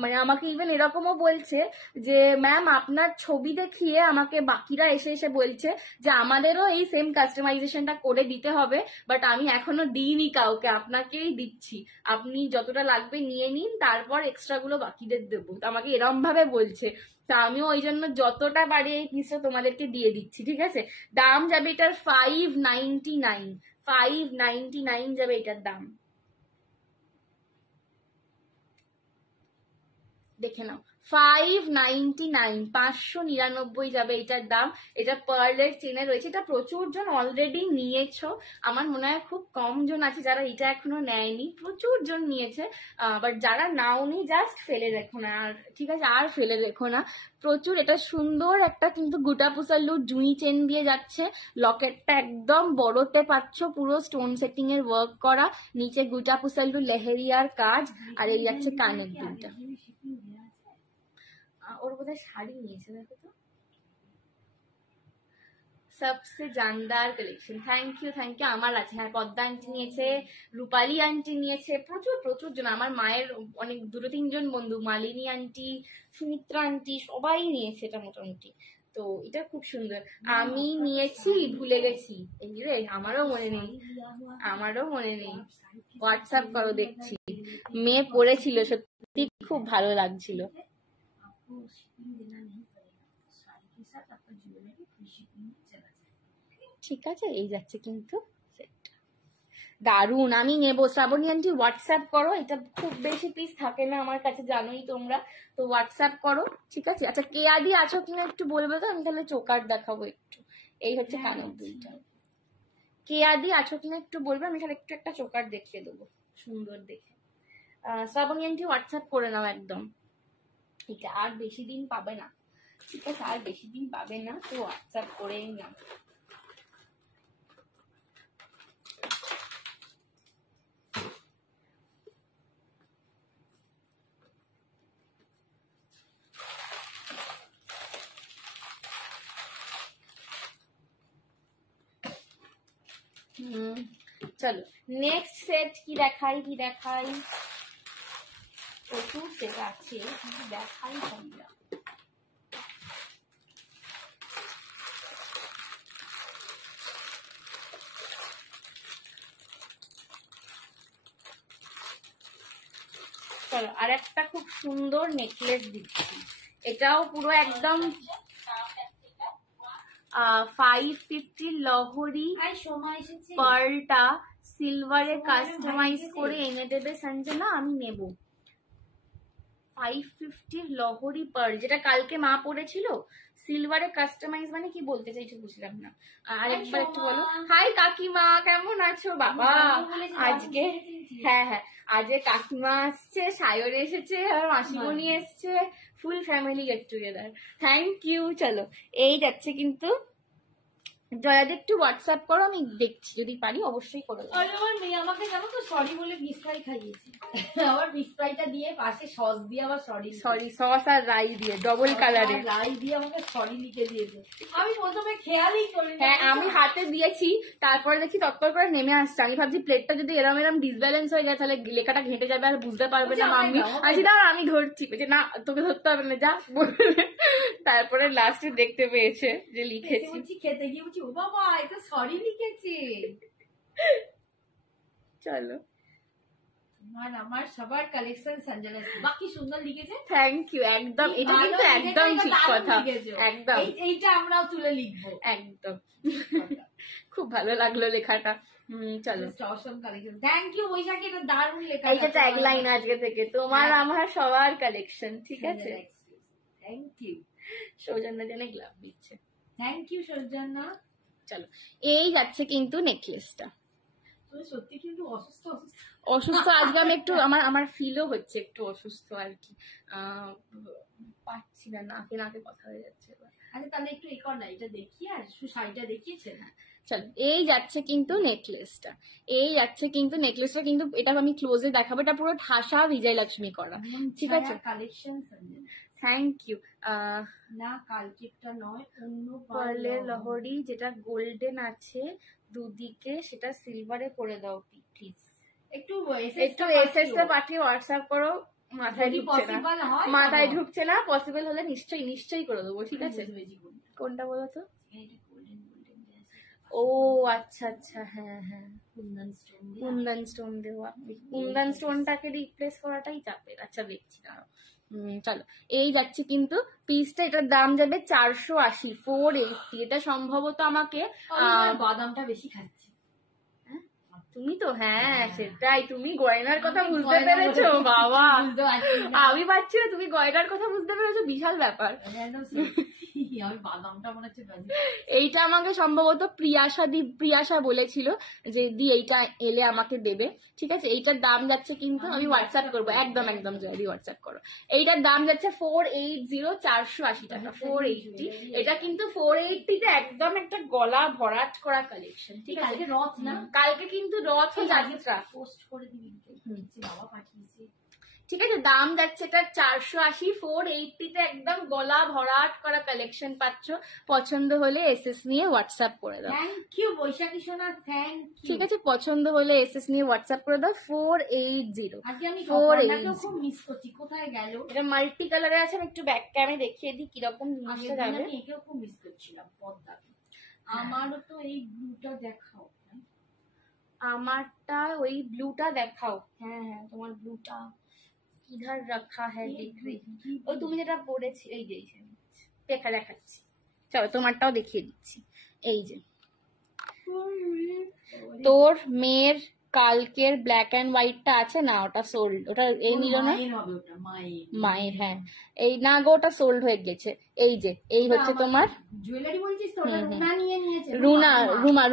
মানে আমাকে ইভেন এরকমও বলছে যে ম্যাম আপনার ছবি দেখিয়ে আমাকে বাকিরা এসে এসে বলছে যে আমাদেরও এই সেম কাস্টমাইজেশনটা করে দিতে হবে, বাট আমি এখনো দিইনি কাউকে, আপনাকেই দিচ্ছি, আপনি যতটা লাগবে নিয়ে নিন, তারপর এক্সট্রা গুলো বাকিদের দেবো। তো আমাকে এরম ভাবে বলছে। তা আমিও ওই জন্য যতটা পারি এই পিসটা তোমাদেরকে দিয়ে দিচ্ছি। ঠিক আছে, দাম যাবে এটার 599, 599 যাবে এটার দাম। দেখে নাও, 599, 599 যাবে এটার দাম। এটা পার্লের চেনে রয়েছে। এটা প্রচুর জন অলরেডি নিয়েছো, আমার মনে হয় খুব কম জন আছে যারা এটা এখনো নেয়নি, প্রচুর জন নিয়েছে। বাট যারা নাওনি জাস্ট ফেলে রেখো না, আর ঠিক আছে, আর ফেলে রেখো না। প্রচুর এটা সুন্দর একটা কিন্তু গুটা পুসাল্লু জুই চেন দিয়ে যাচ্ছে। লকেটটা একদম বড়তে পাচ্ছ, পুরো স্টোন সেটিং এর ওয়ার্ক করা, নিচে গুটা পুসাল্লু লেহেরিয়ার কাজ, আর এই যাচ্ছে কানের দুলটা। ওর বোধহয় শাড়ি নিয়েছে, দেখো তো। সবসে জানদার collection, thank you thank you. আমার আছে, হ্যাঁ, পদ্মা আন্টি নিয়েছে, রূপালী আন্টি নিয়েছে, প্রচুর প্রচুর জন। আমার মায়ের অনেক 2-3 জন বন্ধু, মালিনী আন্টি, সুমিত্রা আন্টি, সবাই নিয়েছে এটা মোটামুটি। তো এটা খুব সুন্দর। আমি নিয়েছি, ভুলে গেছি, এই রে, আমারও মনে নেই, আমারও মনে নেই। হোয়াটসঅ্যাপ করো, দেখছি। মেয়ে পড়েছিল, সত্যি খুব ভালো লাগছিল। ঠিক আছে, এই যাচ্ছে কিন্তু সেটটা, দারুন। আমি নেবো। শ্রাবণী আন্টি হোয়াটসঅ্যাপ করো, এটা খুব বেশি পিস থাকে না আমার কাছে, জানোই তোমরা, তো হোয়াটসঅ্যাপ করো। ঠিক আছে, আচ্ছা কেয়াদি আছো কিনা একটু বলবে তো, আমি তাহলে চোকার দেখাবো একটু। এই হচ্ছে কানের দুলটা। কেয়াদি আছো কিনা একটু বলবে, আমি তাহলে একটু একটা চোকার দেখিয়ে দেবো সুন্দর দেখে। শ্রাবণী আন্টি হোয়াটসঅ্যাপ করে নাও একদম। এটা আর বেশি দিন পাবে না, ঠিক আছে, আর বেশি দিন পাবে না, তো হোয়াটসঅ্যাপ করেই নাও। চলো নেক্সট সেট কি দেখাই, কি দেখাই, প্রচুর সেট আছে, কিন্তু দেখাই কোনটা। চলো আর একটা খুব সুন্দর নেকলেস দিচ্ছি, এটাও পুরো একদম 550 লহরি পার্লটা সিলভারে কাস্টমাইজ করে এনে দেবে সঞ্জনা, আমি নেব। 550 লহরি পার্ল, যেটা কালকে মা পড়েছিল, সিলভারে কাস্টমাইজ মানে কি বলতে চাইছো বুঝলাম না, আরেকবার একটু বলো। হাই কাকিমা, কেমন আছো? বাবা আজকে, হ্যাঁ হ্যাঁ, আজকে কাকিমা আসছে, সায়র এসেছে, আর মাসিমণি এসছে, full family get together. Thank you. চলো এই যাচ্ছে কিন্তু, জয়াদি একটু হোয়াটসঅ্যাপ করো, আমি দেখছি, যদি পারি অবশ্যই করে দেবো। আমার মেয়ে আমাকে জানো তো সরি বলে মিস ফ্রাই খাইয়েছে, আবার মিস ফ্রাইটা দিয়ে পাশে সস দিয়ে আবার সরি সস আর রাই দিয়ে ডবল কালারে রাই দিয়ে আমাকে সরি লিখে দিয়েছে। আমি প্রথমে খেয়ালই করিনি। হ্যাঁ, আমি হাতে দিয়েছি, তারপরে দেখি তৎপর করে নেমে আসছে। আমি ভাবছি প্লেটটা যদি এরম এরম ডিসব্যালেন্স হয়ে যায় তাহলে লেখাটা ঘেঁটে যাবে আর বুঝতে পারবে না মাম্মি। আচ্ছা দাঁড়া, আমি ধরছি, বলছে না তোকে ধরতে হবে না, যা। তারপরে লাস্টে দেখতে পেয়েছে যে লিখেছি, খেতে গিয়ে বলছি ও বাবা এটা সরি লিখেছে। চলো আমার সবার কালেকশন সঞ্জনা বাকি সুন্দর লিখেছে। থ্যাংক ইউ, একদম এটা কিন্তু একদম ঠিক কথা, একদম এইটা আমরাও তুলে লিখবো, একদম খুব ভালো লাগলো লেখাটা। চলো, অসম কালেকশন, থ্যাংক ইউ বৈশাখী, এটা দারুণ লেখা। এইটা ট্যাগলাইন আজকে থেকে, তোমার আমার সবার কালেকশন, ঠিক আছে? Thank you. সৌজন্য জেনে গ্লাভ দিচ্ছে, থ্যাংক ইউ সৌজন্য। চলো, এই যাচ্ছে কিন্তু নেকলেসটা। তুমি সত্যি কিন্তু অসুস্থ অসুস্থ আজকে আমি একটু, আমার ফিলও হচ্ছে একটু অসুস্থ আর কি, পাচ্ছি না, নাকে নাকে কথা হয়ে যাচ্ছে। আচ্ছা তাহলে একটু এই কর না, এটা দেখিয়ে আর শাড়িটা দেখিয়েছে না। চলো, এই যাচ্ছে কিন্তু নেকলেসটা, এই যাচ্ছে কিন্তু নেকলেসটা, কিন্তু এটা আমি ক্লোজে দেখাবো, এটা পুরো ঠাসা বিজয়লক্ষ্মী করা, ঠিক আছে? Collection thank you. না কালকেরটা নয়, অন্য পার্লের লহরি যেটা গোল্ডেন আছে দুদিকে, সেটা সিলভারে করে দাও প্লিজ। একটু এসএস এ পাঠিয়ে হোয়াটসঅ্যাপ করো, মাথায় ঢুকছে না, মাথায় ঢুকছে না, পসিবল হলে নিশ্চয়ই করে দেবো, ঠিক আছে? কোনটা বলো তো? ও আচ্ছা আচ্ছা, হ্যাঁ হ্যাঁ, কুন্দন স্টোন দেওয়া, কুন্দন স্টোনটাকে রিপ্লেস করাটাই চাপের। আচ্ছা দেখছি না। চলো, এই যাচ্ছে কিন্তু পিসটা, এটার দাম যাবে 480, 480। এটা সম্ভবত আমাকে বাদামটা বেশি খাচ্ছে তুমি তো, হ্যাঁ সেটাই, তুমি গয়নার কথা বুঝতে পেরেছো বাবা, আমি পাচ্ছি না, তুমি গয়নার কথা বুঝতে পেরেছো, বিশাল ব্যাপার। বাদামটা মনে হচ্ছে এইটা আমাকে সম্ভবত প্রিয়াশা বলেছিল যে দি এইটা এলে আমাকে দেবে, ঠিক আছে? এইটার দাম যাচ্ছে কিন্তু, আমি হোয়াটসঅ্যাপ করবো, একদম একদম জলদি হোয়াটসঅ্যাপ করো। এইটার দাম যাচ্ছে 480, 480 টাকা, 480। এটা কিন্তু 480 তে একদম একটা গলা ভরাট করা কালেকশন, ঠিক আছে? রথ না, কালকে কিন্তু রথ যাত্রা, পোস্ট করে দিবি, বাবা পাঠিয়েছে, ঠিক আছে? দাম যাচ্ছে এটা 480, 480 তে একদম গলা ভরাট করা কালেকশন পাচ্ছ। পছন্দ হলে এসএস নিয়ে হোয়াটসঅ্যাপ করে দাও। থ্যাংক ইউ বৈশাখী সোনা, থ্যাংক ইউ। ঠিক আছে, পছন্দ হলে এসএস নিয়ে হোয়াটসঅ্যাপ করে দাও। 480। আজকে আমি 480 খুব মিস করছি, কোথায় গেল? এটা মাল্টি কালারে আছে, আমি একটু ব্যাক ক্যামে দেখিয়ে দিই কিরকম জিনিসটা যাবে। আমি একেও খুব মিস করছিলাম, পদ্মাকে। আমারও তো এই ব্লুটা দেখাও, আমারটা ওই ব্লুটা দেখাও। হ্যাঁ হ্যাঁ, তোমার ব্লুটা কিধার রাখা হ্যাঁ দেখ রে, ওই তুমি যেটা পড়েছি, এই যে দেখাচ্ছি। চলো, তোমারটাও দেখিয়ে দিচ্ছি। এই যে তোর মেয়ের কালকের ব্ল্যাক এন্ড হোয়াইটটা আছে না, ওটা সোল্ড, ওটা এই নিল না, মায়ের, হ্যাঁ এই না গো, ওটা সোল্ড হয়ে গেছে। এই যে এই হচ্ছে তোমার জুয়েলারি, বলছিস তো রুনা নিয়ে নিয়েছে,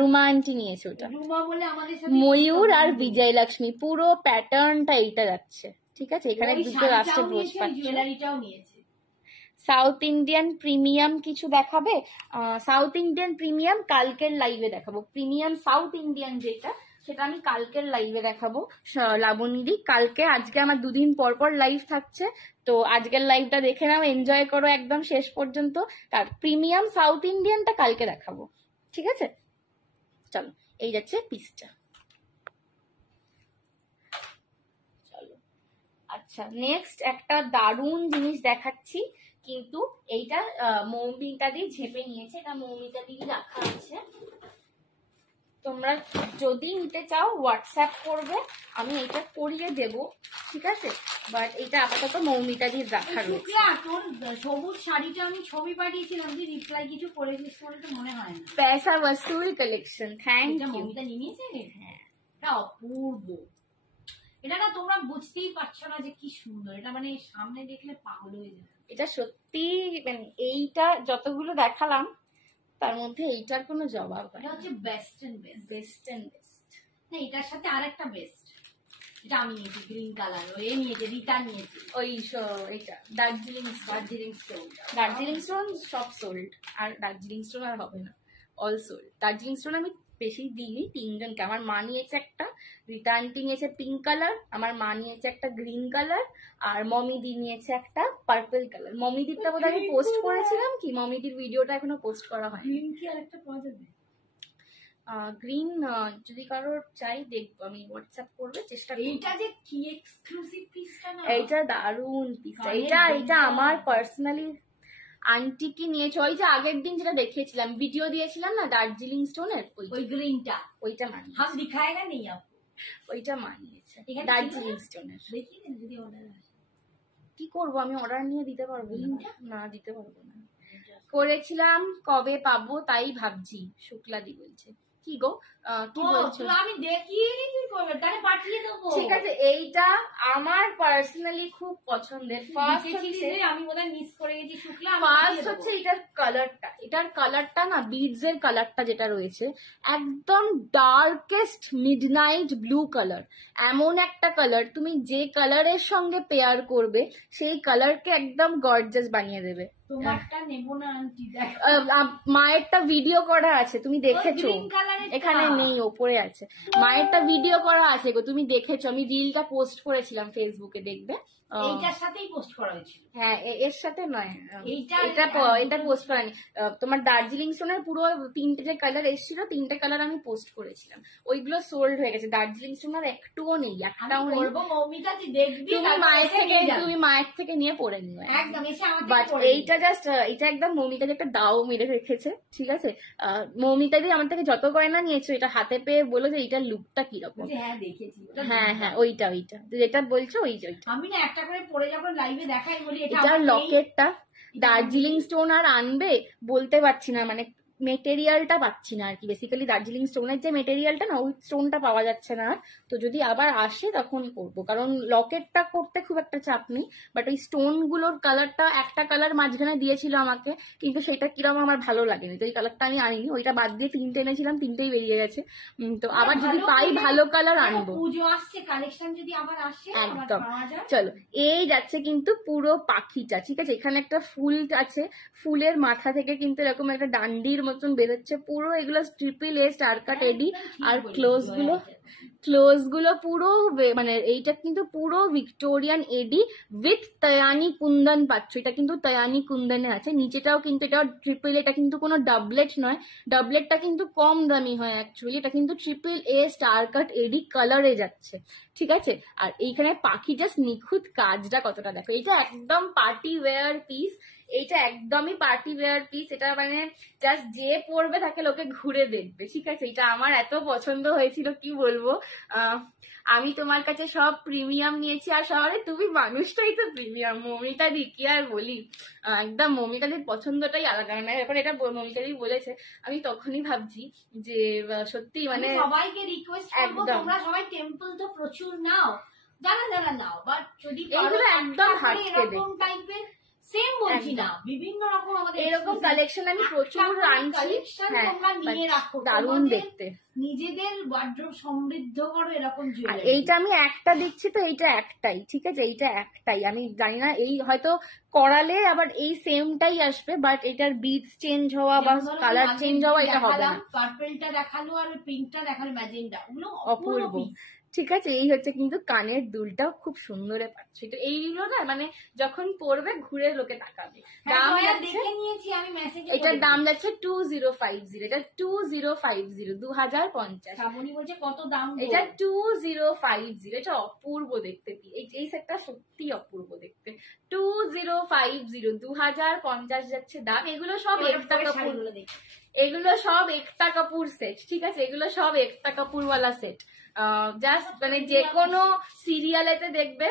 রুমা আন্টি নিয়েছে ওটা, রুমা বলে আমাদের সাথে ময়ূর আর বিজয়লক্ষ্মী, পুরো প্যাটার্নটা এইটা যাচ্ছে, ঠিক আছে? এখানে দুটো লাস্টে ব্রোচ পাচ্ছ। জুয়েলারিটাও নিয়েছে। সাউথ ইন্ডিয়ান প্রিমিয়াম কিছু দেখাবে? সাউথ ইন্ডিয়ান প্রিমিয়াম কালকের লাইভে দেখাবো। প্রিমিয়াম সাউথ ইন্ডিয়ান যেটা, সেটা আমি কালকের লাইভে দেখাবো লাবণীদি। কালকে, আজকে আমার দুদিন পর পর লাইভ থাকছে, তো আজকের লাইভটা দেখে নাও, এনজয় করো একদম শেষ পর্যন্ত। তার প্রিমিয়াম সাউথ ইন্ডিয়ানটা কালকে দেখাবো, ঠিক আছে? চলো, এই যাচ্ছে পিসটা। চলো, আচ্ছা নেক্সট একটা দারুণ জিনিস দেখাচ্ছি, কিন্তু এইটা মৌমিটা দিয়ে ঝেপে নিয়েছে, এটা মৌমিটা দিয়ে রাখা আছে। তোমরা যদি নিতে চাও হোয়াটসঅ্যাপ করবে, আমি এটা করিয়ে দেব, ঠিক আছে? বাট এটা আপাতত মৌমিটা দিয়ে রাখা রয়েছে। তোর সবুজ শাড়িটা আমি ছবি পাঠিয়েছিলাম, তুই রিপ্লাই কিছু করেছিস বলে তো মনে হয় না। পয়সা ওয়াসুল কালেকশন, থ্যাংক ইউ। মৌমিতা নিয়েছে, হ্যাঁ এটা অপূর্ব। এটা না তোমরা বুঝতেই পারছো না যে কি সুন্দর, এটা মানে সামনে দেখলে পাগল হয়ে যাবে। এটা সত্যি, মানে এইটা যতগুলো দেখালাম তার মধ্যে এইটার কোনো জবাব হয়। এটা হচ্ছে বেস্ট এন্ড বেস্ট না, এটার সাথে আরেকটা বেস্ট, এটা আমি নিয়েছি গ্রিন কালার, ও এ নিয়েছে, রিতা নিয়েছে ওই এটা দার্জিলিং স্টোন সব সোল্ড, আর দার্জিলিং স্টোন আর হবে না, অল সোল্ড। দার্জিলিং স্টোন আমি বেশি দিইনি, 3 জনকে। আমার মা নিয়েছে একটা, রিতা আন্টি নিয়েছে পিঙ্ক কালার, আমার মা নিয়েছে একটা গ্রিন কালার, আর মমিদি নিয়েছে একটা পার্পল কালার। মমিদিরটা বোধহয় আমি পোস্ট করেছিলাম কি, মমিদির ভিডিওটা এখনো পোস্ট করা হয়। গ্রিন কি আরেকটা পাওয়া যাবে? গ্রিন যদি কারোর চাই দেখবো, আমি হোয়াটসঅ্যাপ করবে চেষ্টা করব। এইটা যে কি এক্সক্লুসিভ পিসটা না, এইটা দারুণ পিসটা। এটা আমার পার্সোনালি আন্টি কি নিয়েছে, ওই যে আগের দিন যেটা দেখিয়েছিলাম, ভিডিও দিয়েছিলাম না দার্জিলিং স্টোনের, ওই গ্রিনটা, ওইটা মানিয়েছে। হাম দিখায়েগা নেই আপু, ওইটা মানিয়েছে। আচ্ছা ঠিক আছে, দার্জিলিং স্টোনের। দেখি যদি অর্ডার আসে। কি করব আমি, অর্ডার নিয়ে দিতে পারবো না। লিঙ্কটা? না দিতে পারবো না। করেছিলাম, কবে পাবো তাই ভাবছি। শুক্লাদি বলছে কি গো, কি ও, বলছো? তো আমি দেখিয়ে নি, তুই করবে তাহলে পাঠিয়ে দেবো। ঠিক আছে, এইটা আমার পার্সোনালি খুব পছন্দের। ফার্স্ট দেখেছিলি হচ্ছে, যে আমি বোধহয় মিস করে গেছি শুক্লা, আমি ফার্স্ট পাঠিয়ে দেবো। হচ্ছে এটার কালারটা না, বিডস এর কালারটা যেটা রয়েছে একদম ডার্কেস্ট মিডনাইট ব্লু কালার। এমন একটা কালার তুমি যে কালারের সঙ্গে পেয়ার করবে সেই কালারকে একদম গর্জাস বানিয়ে দেবে। তোমারটা নেবো না আন্টি, দেখ মায়েরটা ভিডিও করা আছে, তুমি দেখেছো? green colour-এরটা। এখানে নেই, ওপরে আছে। মায়েরটা ভিডিও করা আছে গো, তুমি দেখেছো? আমি রিলটা পোস্ট করেছিলাম ফেসবুকে, দেখবে। এইটার সাথেই পোস্ট করা হয়েছিল। হ্যাঁ, এর সাথে নয়, এইটা- এটা পোস্ট করানি। তোমার দার্জিলিং স্টোনের পুরো 3টে যে কালার এসেছিল, 3টে কালার আমি পোস্ট করেছিলাম, ওইগুলো সোল্ড হয়ে গেছে। দার্জিলিং স্টোনের একটুও নেই, আমি একটাও নেই। করবো মৌমিতা, তুই দেখবি, তুমি তারপর মায়ের এসে থেকে নিয়ে যাবি। নিয়ে পড়ে নিও একদম এসে আমার থেকে বাট পড়ে নিবি। এইটা জাস্ট, এটা একদম মৌমিতা যে একটা দাও মেরে রেখেছে, ঠিক আছে। মৌমিতা দিয়ে আমার থেকে যত গয়না নিয়েছো, এটা হাতে পেয়ে বলো যে এইটার লুকটা কিরকম। বলছি, হ্যাঁ দেখেছি ওটা হ্যাঁ হ্যাঁ, ওইটা যেটা বলছো ওইটা। আমি না একটা করে পরে যখন লাইভে দেখাই বলি এটা এটার আমার নেই। লকেটটা দার্জিলিং স্টোন আর আনবে বলতে পারছি না, মানে মেটেরিয়ালটা পাচ্ছি না আর কি। বেসিক্যালি দার্জিলিং স্টোনের যে মেটেরিয়ালটা না, ওই স্টোনটা পাওয়া যাচ্ছে না। তো যদি আবার আসে তখন করব, কারণ লকেটটা করতে খুব একটা চাপ নেই। বাট ওই স্টোন গুলোর কালারটা, একটা কালার মাঝখানে দিয়েছিল আমাকে, কিন্তু সেটা কিরকম আমার ভালো লাগেনি, তো এই কালারটা আমি আনিনি। ওইটা বাদ দিয়ে 3টে এনেছিলাম, 3টেই বেরিয়ে গেছে। তো আবার যদি পাই ভালো কালার আনবো। পুজো আসছে, কালেকশন যদি আবার আসে আবার একদম। পাওয়া যায়। চলো, এই যাচ্ছে কিন্তু পুরো পাখিটা, ঠিক আছে। এখানে একটা ফুল আছে, ফুলের মাথা থেকে কিন্তু এরকম একটা ডান্ডির মতন বেরোচ্ছে পুরো। এগুলো triple A star cut AD. আর ক্লোজ গুলো পুরো মানে এইটা কিন্তু পুরো ভিক্টোরিয়ান এডি উইথ তয়ানি কুন্দন পাচ্ছ। এটা কিন্তু তয়ানি কুন্দনে আছে। নিচেটাও কিন্তু এটা ট্রিপল, এটা কিন্তু কোনো ডাবলেট নয়। ডাবলেটটা কিন্তু কম দামি হয় অ্যাকচুয়ালি। এটা কিন্তু ট্রিপল এ স্টার কাট এডি কালারে যাচ্ছে, ঠিক আছে। আর এইখানে পাখি জাস্ট নিখুঁত কাজটা কতটা দেখো। এটা একদম পার্টি ওয়্যার পিস, এইটা একদমই পার্টি ওয়্যার পিস। এটা মানে জাস্ট যে পরবে তাকে লোকে ঘুরে দেখবে, ঠিক আছে। এটা আমার এত পছন্দ হয়েছিল কি বলবো। আমি তোমার কাছে সব প্রিমিয়াম নিয়েছি, আর সবারে তুমি মানুষটাই তো প্রিমিয়াম। মমিতা দি কি আর বলি, একদম মমিতা দির পছন্দটাই আলাদা। মানে এখন এটা মমিতা দি বলেছে, আমি তখনই ভাবছি যে সত্যি মানে আমি সবাইকে রিকোয়েস্ট করবো, একদম। তোমরা সবাই টেম্পল তো প্রচুর নাও, যারা যারা নাও, বাট যদি এইগুলো একদম হাটকে এরকম টাইপের সেম বলছি না, বিভিন্ন রকম আমাদের এরকম কালেকশন আমি প্রচুর আনছি। হ্যাঁ, তোমরা নিয়ে রাখো, দারুণ তোমাদের দেখতে। নিজেদের ওয়ার্ড্রোব সমৃদ্ধ করো এরকম আর জুয়েলারি। এইটা আমি একটা দিচ্ছি, তো এইটা একটাই, ঠিক আছে। এইটা একটাই, আমি জানি না এই হয়তো করালে আবার এই সেমটাই আসবে, বাট এটার বিটস চেঞ্জ হওয়া বা কালার চেঞ্জ হওয়া এটা হবে না। পার্পলটা দেখালো আর পিঙ্কটা দেখালো, ম্যাজেন্টা, ওগুলো অপূর্ব, ঠিক আছে। এই হচ্ছে কিন্তু কানের দুলটাও খুব সুন্দরে পাচ্ছি। তো এইগুলো না মানে যখন পরবে ঘুরে লোকে তাকাবে। দাম যাচ্ছে, দেখে নিয়েছি আমি মেসেজে, এটার দাম যাচ্ছে 2050। এটা 2050, 2050। শ্রাবণী বলছে কত দাম গো? এটা 2050। এটা অপূর্ব দেখতে, এই সেটটা সত্যি অপূর্ব দেখতে। 2050, 2050 যাচ্ছে দাম। এগুলো সব একটা কাপুর, এগুলো সব একটা কাপুর সেট, ঠিক আছে। এগুলো সব একটা কাপুর ওয়ালা সেট। জাস্ট মানে যে কোনো সিরিয়ালেতে দেখবে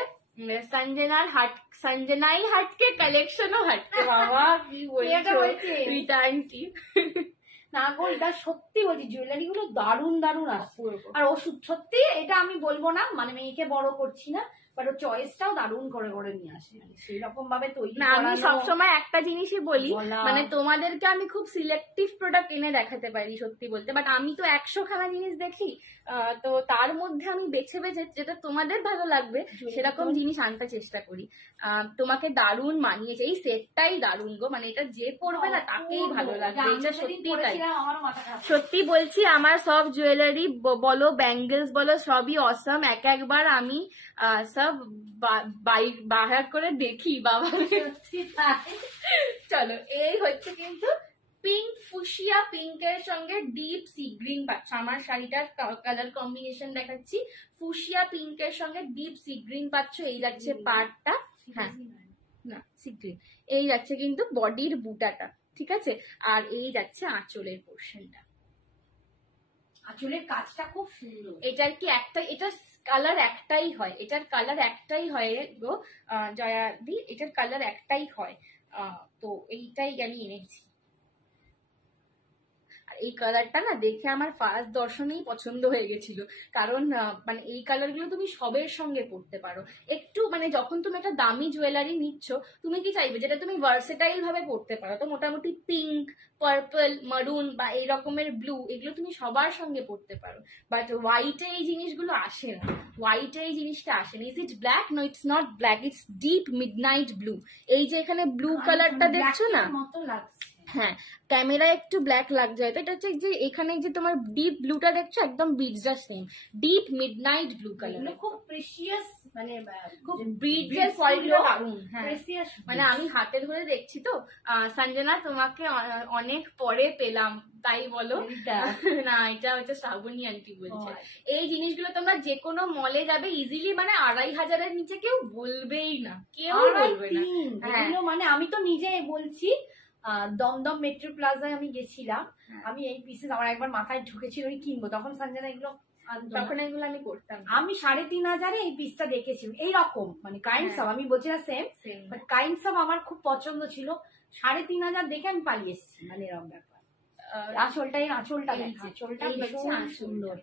সঞ্জনাই হাটকে কালেকশনও হাটকে। বাবা কি বলছো, রিটার্ন কি না গো, এটা সত্যি বলছি, জুয়েলারি গুলো দারুণ দারুণ আসছে। আর ওষুধ সত্যি, এটা আমি বলবো না, মানে মেয়েকে বড় করছি না, বাট ওর চয়েসটাও দারুণ করে করে নিয়ে আসে, সেই রকম ভাবে তৈরি না। আমি করানো। সবসময় একটা জিনিসই বলি, বলা। মানে তোমাদেরকে আমি খুব সিলেক্টিভ প্রোডাক্ট এনে দেখাতে পারি সত্যি বলতে, বাট আমি তো 100 খানা জিনিস দেখি। তো তার মধ্যে আমি বেছে বেছে যেটা তোমাদের ভালো লাগবে সেরকম জিনিস আনতে চেষ্টা করি। তোমাকে দারুণ মানিয়েছে, এই সেটটাই দারুণ গো। মানে এটা যে পরবে না তাকেই ভালো লাগবে, এটা সত্যি তাই। সত্যি বলছি, আমার সব জুয়েলারি বলো, ব্যাঙ্গেলস বলো, সবই অসম। একবার আমি সব বাহার করে দেখি বাবা। চলো, এই হচ্ছে কিন্তু পিঙ্ক, ফুশিয়া পিঙ্কের সঙ্গে ডিপ সি গ্রিন পাচ্ছ। আমার শাড়িটার কালার কম্বিনেশন দেখাচ্ছি, ফুশিয়া পিঙ্কের সঙ্গে ডিপ সি গ্রিন পাচ্ছ। এই যাচ্ছে পাড়টা, হ্যাঁ না সি গ্রিন। এই যাচ্ছে কিন্তু বডির বুটাটা, ঠিক আছে। আর এই যাচ্ছে আঁচলের পোর্শনটা। আঁচলের কাজটা খুব সুন্দর। এটার কি একটা, এটার কালার একটাই হয়, এটার কালার একটাই হয় গো জয়াদি, এটার কালার একটাই হয়। তো এইটাই আমি এনেছি। এই কালারটা না দেখে আমার ফার্স্ট দর্শনেই পছন্দ হয়ে গেছিল, কারণ মানে এই কালারগুলো তুমি সবের সঙ্গে পরতে পারো। একটু মানে যখন তুমি একটা দামি জুয়েলারি নিচ্ছ, তুমি কি চাইবে যেটা তুমি ভার্সেটাইল ভাবে পরতে পারো। তো মোটামুটি পিঙ্ক, পার্পল, মারুন বা এই রকমের ব্লু, এগুলো তুমি সবার সঙ্গে পরতে পারো। বাট হোয়াইটে এই জিনিসগুলো আসে না, হোয়াইটে এই জিনিসটা আসে না। Is it black? No, it's not black, it's deep midnight blue. এই যে এখানে ব্লু কালারটা দেখছো না, মতো লাগছে। হ্যাঁ, ক্যামেরায় একটু ব্ল্যাক লাগছে, তো এটা হচ্ছে যে এখানে যে তোমার ডিপ ব্লুটা দেখছো, একদম বিটসটা same, deep midnight blue colour, খুব প্রেশিয়াস, মানে খুব বিটসের কোয়ালিটিটা দারুণ। হ্যাঁ, প্রেশিয়াস, মানে আমি হাতে ধরে দেখছি তো। সঞ্জনা তোমাকে অনেক পরে পেলাম, তাই বলো না, এটা হচ্ছে শ্রাবণী আন্টি বলছে। এই জিনিসগুলো তোমরা যে কোনো মলে যাবে ইজিলি, মানে 2500-এর নিচে কেউ বলবেই না, কেউ বলবে না। মানে আমি তো নিজে বলছি, দমদম মেট্রো প্লাজায় আমি গেছিলাম, আমি এই পিসেস আমার একবার মাথায় ঢুকেছিল আমি কিনবো, তখন সঞ্জনা এগুলো, তখন এগুলো আমি করতাম। আমি 3500 এই পিসটা দেখেছি এইরকম, মানে কাইন্ডস অফ, আমি বলছি না সেম, বাট কাইন্ডস অফ আমার খুব পছন্দ ছিল। 3500 দেখে আমি পালিয়ে এসেছি, মানে এরকম ব্যাপার। আঁচলটা ভীষণ সুন্দর,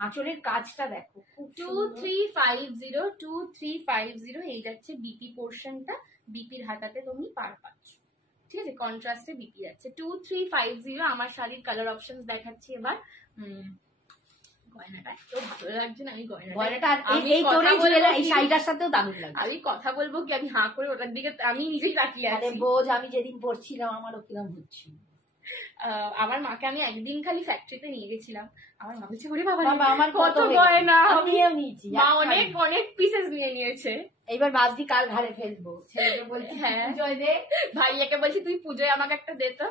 আঁচলের কাজটা দেখো। 2350 এই যাচ্ছে বিপি পোর্শনটা, বিপির হাতাতে তুমি পার পাচ্ছ, ঠিক আছে, কন্ট্রাস্টে বিপি যাচ্ছে 2350। আমার শাড়ির কালার অপশন দেখাচ্ছি এবার। গয়নাটা তো ভালো লাগছে না, আমি আমি কথা বলবো কি, আমি হাঁ করে ওটার দিকে আমি নিজেই তাকিয়ে আছি। বোঝ, আমি যেদিন পড়ছিলাম আমারও কিরম হচ্ছিল। আমার মাকে আমি একদিন খালি ফ্যাক্টরিতে নিয়ে গেছিলাম, আমার মা বলছে ওরে বাবা আমার কত গয়না, আমিও নিয়েছি, মা অনেক অনেক পিসেস নিয়ে নিয়েছে। এইবার বাসদি কাল ঘরে ফেলবো, ছেলেকে বলছি হ্যাঁ পুজোয় দে, ভাইয়াকে বলছি তুই পুজোয় আমাকে একটা দে তো।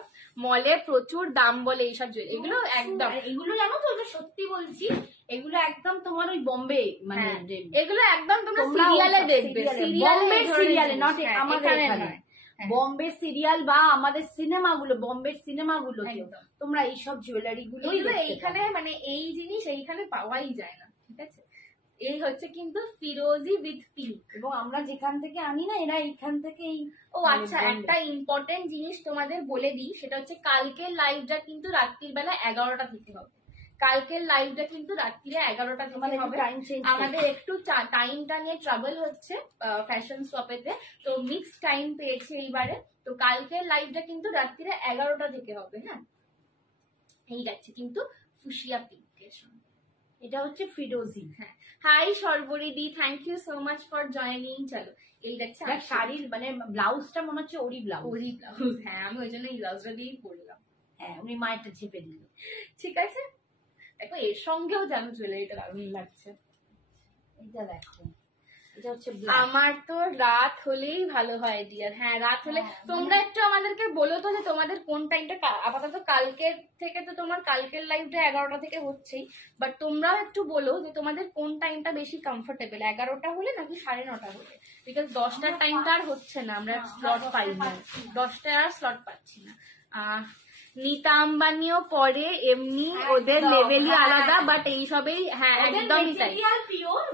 মলে প্রচুর দাম বলে এইসব জুয়েলারি, এগুলো একদম, এগুলো জানো তো, এটা সত্যি বলছি, এগুলো একদম তোমার ওই বম্বে, মানে এগুলো একদম তোমরা সিরিয়ালে দেখবে, সিরিয়ালে নট আমাদের এখানে, বম্বে সিরিয়াল বা আমাদের সিনেমাগুলো, বম্বে সিনেমাগুলো তোমরা এইসব জুয়েলারি গুলো এইখানে, মানে এই জিনিস এইখানে পাওয়াই যায় না, ঠিক আছে। এই হচ্ছে কিন্তু ফিরোজি উইথ পিঙ্ক, এবং আমরা যেখান থেকে আনি না, এরা এইখান থেকেই। ও আচ্ছা, একটা ইম্পর্টেন্ট জিনিস তোমাদের বলে দিই, সেটা হচ্ছে কালকের লাইভটা কিন্তু রাত্রির বেলা 11টা থেকে হবে। কালকের লাইভটা কিন্তু রাত্রিরে 11টা থেকে হবে। আমাদের একটু টাইমটা নিয়ে ট্রাবল হচ্ছে ফ্যাশন শপেতে, তো মিক্সড টাইম পেয়েছে এইবারে। তো কালকের লাইভটা কিন্তু রাত্রিরে 11টা থেকে হবে। হ্যাঁ, এই যাচ্ছে কিন্তু ফুশিয়া পিঙ্কের সঙ্গে, এটা হচ্ছে ফিরোজি। হ্যাঁ, hi Sarbaridi, thank you so much for joining. চলো, এই যাচ্ছে শাড়ির, মানে ব্লাউজটা মনে হচ্ছে ওরি ব্লাউজ, ওরি ব্লাউজ। হ্যাঁ, আমি ওই জন্য এই ব্লাউজটা দিয়েই পরলাম। হ্যাঁ, উনি মায়েরটা চেপে দিল, ঠিক আছে। দেখো এর সঙ্গেও যেন জুয়েলারিটা দারুণ লাগছে। এটা দেখো, এটা হচ্ছে আমার তো রাত হলেই ভালো হয় ডিয়ার। হ্যাঁ, রাত হলে তোমরা একটু আমাদেরকে বলো তো যে তোমাদের কোন টাইমটা, আপাতত কালকের থেকে তো তোমার কালকের লাইভটা 11টা থেকে হচ্ছেই, বাট তোমরাও একটু বলো যে তোমাদের কোন টাইমটা বেশি কমফোর্টেবল, 11টা হলে নাকি 9:30 হলে, বিকজ 10টার টাইমটা আর হচ্ছে না, আমরা স্লট পাই না, 10টায় আর স্লট পাচ্ছি না। নীতা আম্বানিও পরে, এমনি ওদের লেভেলই আলাদা, বাট এইসবই, হ্যাঁ একদমই তাই,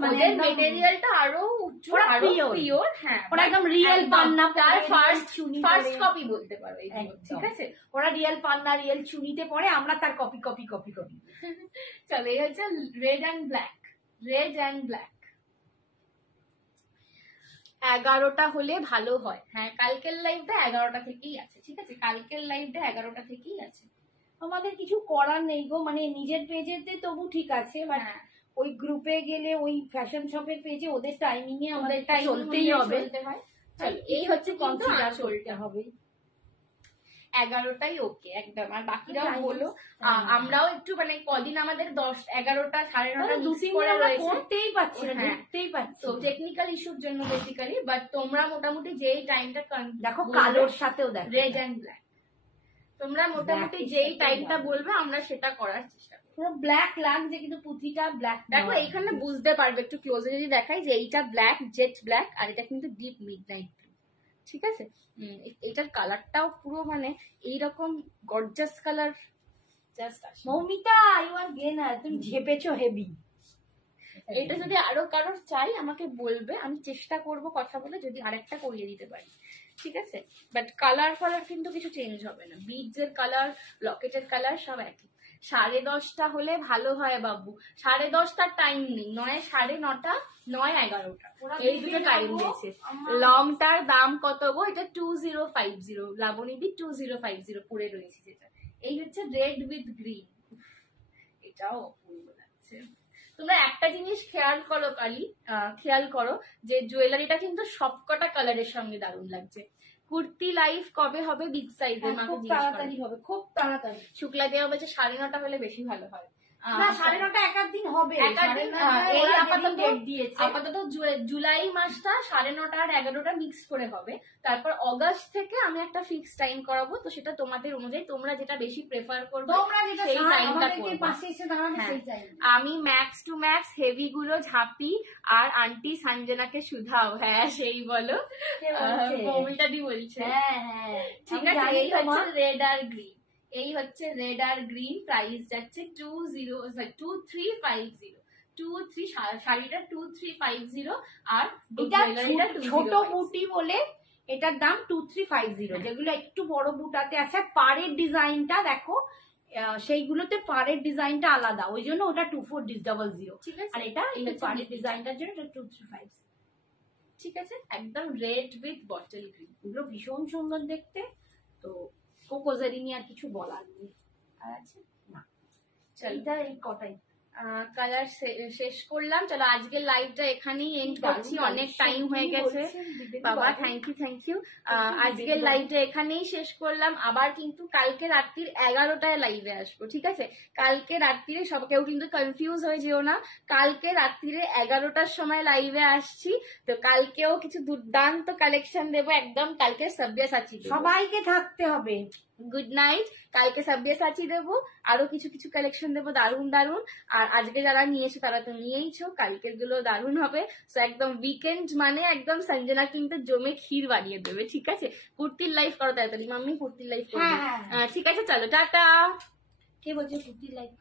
ওদের মেটেরিয়ালটা আরো উচ্চ, আরো পিওর। হ্যাঁ, ওরা একদম রিয়েল পান্না, তার ফার্স্ট কপি বলতে পারো, ঠিক আছে। ওরা রিয়েল পান্না, রিয়েল চুনিতে পড়ে, আমরা তার কপি কপি কপি কপি। চলো, এই হচ্ছে red and black, red and black. 11টা হলে ভালো হয়। হ্যাঁ, কালকের লাইভটা 11টা থেকেই আছে, ঠিক আছে, কালকের লাইভটা 11টা থেকেই আছে। আমাদের কিছু করার নেই গো, মানে নিজের পেজেতে তবু ঠিক আছে, বাট ওই গ্রুপে গেলে, ওই ফ্যাশন শপের পেজে ওদের টাইমিং এ আমাদের চলতেই হবে। এই হচ্ছে কনসিডার করতে হবে। 11টাই ওকে একদম। আর বাকিরাও বলো, আমরাও একটু মানে কদিন আমাদের 10-11টা 9:30 করতেই পারছি না, ঢুকতেই পারছি, তো টেকনিক্যাল ইস্যুর জন্য বেসিক্যালি। বাট তোমরা মোটামুটি যেই টাইমটা দেখো, কালোর সাথেও দেখো রেড অ্যান্ড ব্ল্যাক, তোমরা মোটামুটি যেই টাইমটা বলবে আমরা সেটা করার চেষ্টা করব। পুরো ব্ল্যাক লাগছে, কিন্তু পুঁথিটা ব্ল্যাক। দেখো এখানে বুঝতে পারবে, একটু ক্লোজে যদি দেখাই, যে এইটা ব্ল্যাক, জেট ব্ল্যাক, আর এটা কিন্তু ডিপ মিডনাইট ব্লু, ঠিক আছে। এটার কালারটাও পুরো মানে এইরকম গর্জাস কালার, জাস্ট আসো। মৌমিতা ইউ আর গেনার, তুমি ঝেপেছো হেভি। এটা যদি আরো কারোর চাই আমাকে বলবে, আমি চেষ্টা করব কথা বলে যদি আরেকটা করিয়ে দিতে পারি, ঠিক আছে? বাট কালার কিন্তু কিছু চেঞ্জ হবে না, বিডস এর কালার, লকেটের কালার সব একই। 10:30 হলে ভালো হয় বাবু, 10:30টার টাইম নেই, নয় 9:30, নয় 11টা, এই দুটো টাইম দিয়েছে। লংটার দাম কত গো? এটা 2050, লাবণীদি 2050 পরে রয়েছে যেটা। এই হচ্ছে রেড উইথ গ্রিন, এটাও অপূর্ব লাগছে। তোমরা একটা জিনিস খেয়াল করো খেয়াল করো যে জুয়েলারিটা কিন্তু সবকটা কালারের সঙ্গে দারুণ লাগছে। কুর্তি লাইভ কবে হবে বিগ সাইজের? মাকে খুব জিজ্ঞেস করো। তাড়াতাড়ি হবে, খুব তাড়াতাড়ি। শুক্লা দেওয়া বলছে 9:30 হলে বেশি ভালো হয়। না 9:30 এক দিন হবে, এই আপাতত জুলাই মাসটা 9:30 আর 11টা মিক্স করে হবে। তারপর অগাস্ট থেকে আমি একটা ফিক্স টাইম করাবো, তো সেটা তোমাদের অনুযায়ী তোমরা যেটা বেশি প্রেফার করবে সেই টাইমটা করবে। আমি ম্যাক্স টু ম্যাক্স হেভি গুলো ঝাপি আর আন্টি সঞ্জনাকে শুধাও। হ্যাঁ সেই বলো, মৌমিতা দি বলছে। ঠিক আছে, এই হচ্ছে রেড আর গ্রিন, এই হচ্ছে রেড আর গ্রিন। প্রাইস যাচ্ছে 2350, শাড়িটা 2350 আর ছোট বুটি বলে এটার দাম 2350। যেগুলো একটু বড় বুটাতে আছে, পাড়ের ডিজাইনটা দেখো, সেইগুলোতে পাড়ের ডিজাইনটা আলাদা, ওই জন্য ওটা 2400, ঠিক আছে? আর এটা পাড়ের ডিজাইনটার জন্য এটা 2350। ঠিক আছে, একদম রেড উইথ বটল গ্রিন, এগুলো ভীষণ সুন্দর দেখতে। তো কোকোজারি নিয়ে আর কিছু বলার নেই। আচ্ছা না, চলো এটা এই কটাই কালার শেষ করলাম। চলো আজকের লাইভটা এখানেই এন্ড করছি, অনেক টাইম হয়ে গেছে। বাবা থ্যাংক ইউ। আজকের লাইভটা এখানেই শেষ করলাম। আবার কিন্তু কালকে রাত্রির 11টায় লাইভে আসবো, ঠিক আছে? কালকে রাত্রিরে সব কেউ কিন্তু কনফিউজ হয়ে যেও না, কালকে রাত্রিরে 11টার সময় লাইভে আসছি। তো কালকেও কিছু দুর্দান্ত কালেকশন দেবো, একদম কালকে সব্যসাচী দেবো। সবাইকে থাকতে হবে। Good night. কালকে সব্যসাচী দেবো, আরো কিছু কালেকশন দেবো দারুণ দারুণ। আর আজকে যারা নিয়েছো তারা তো নিয়েইছো, কালকের গুলো দারুণ হবে। সো একদম উইকেন্ড মানে একদম সঞ্জনা কিন্তু জমে ক্ষীর বানিয়ে দেবে, ঠিক আছে? কুর্তির লাইভ করো তাড়াতাড়ি, মাম্মি কুর্তির লাইভ করবে। ঠিক আছে চলো টাটা। কে বলছে কুর্তির লাইভ?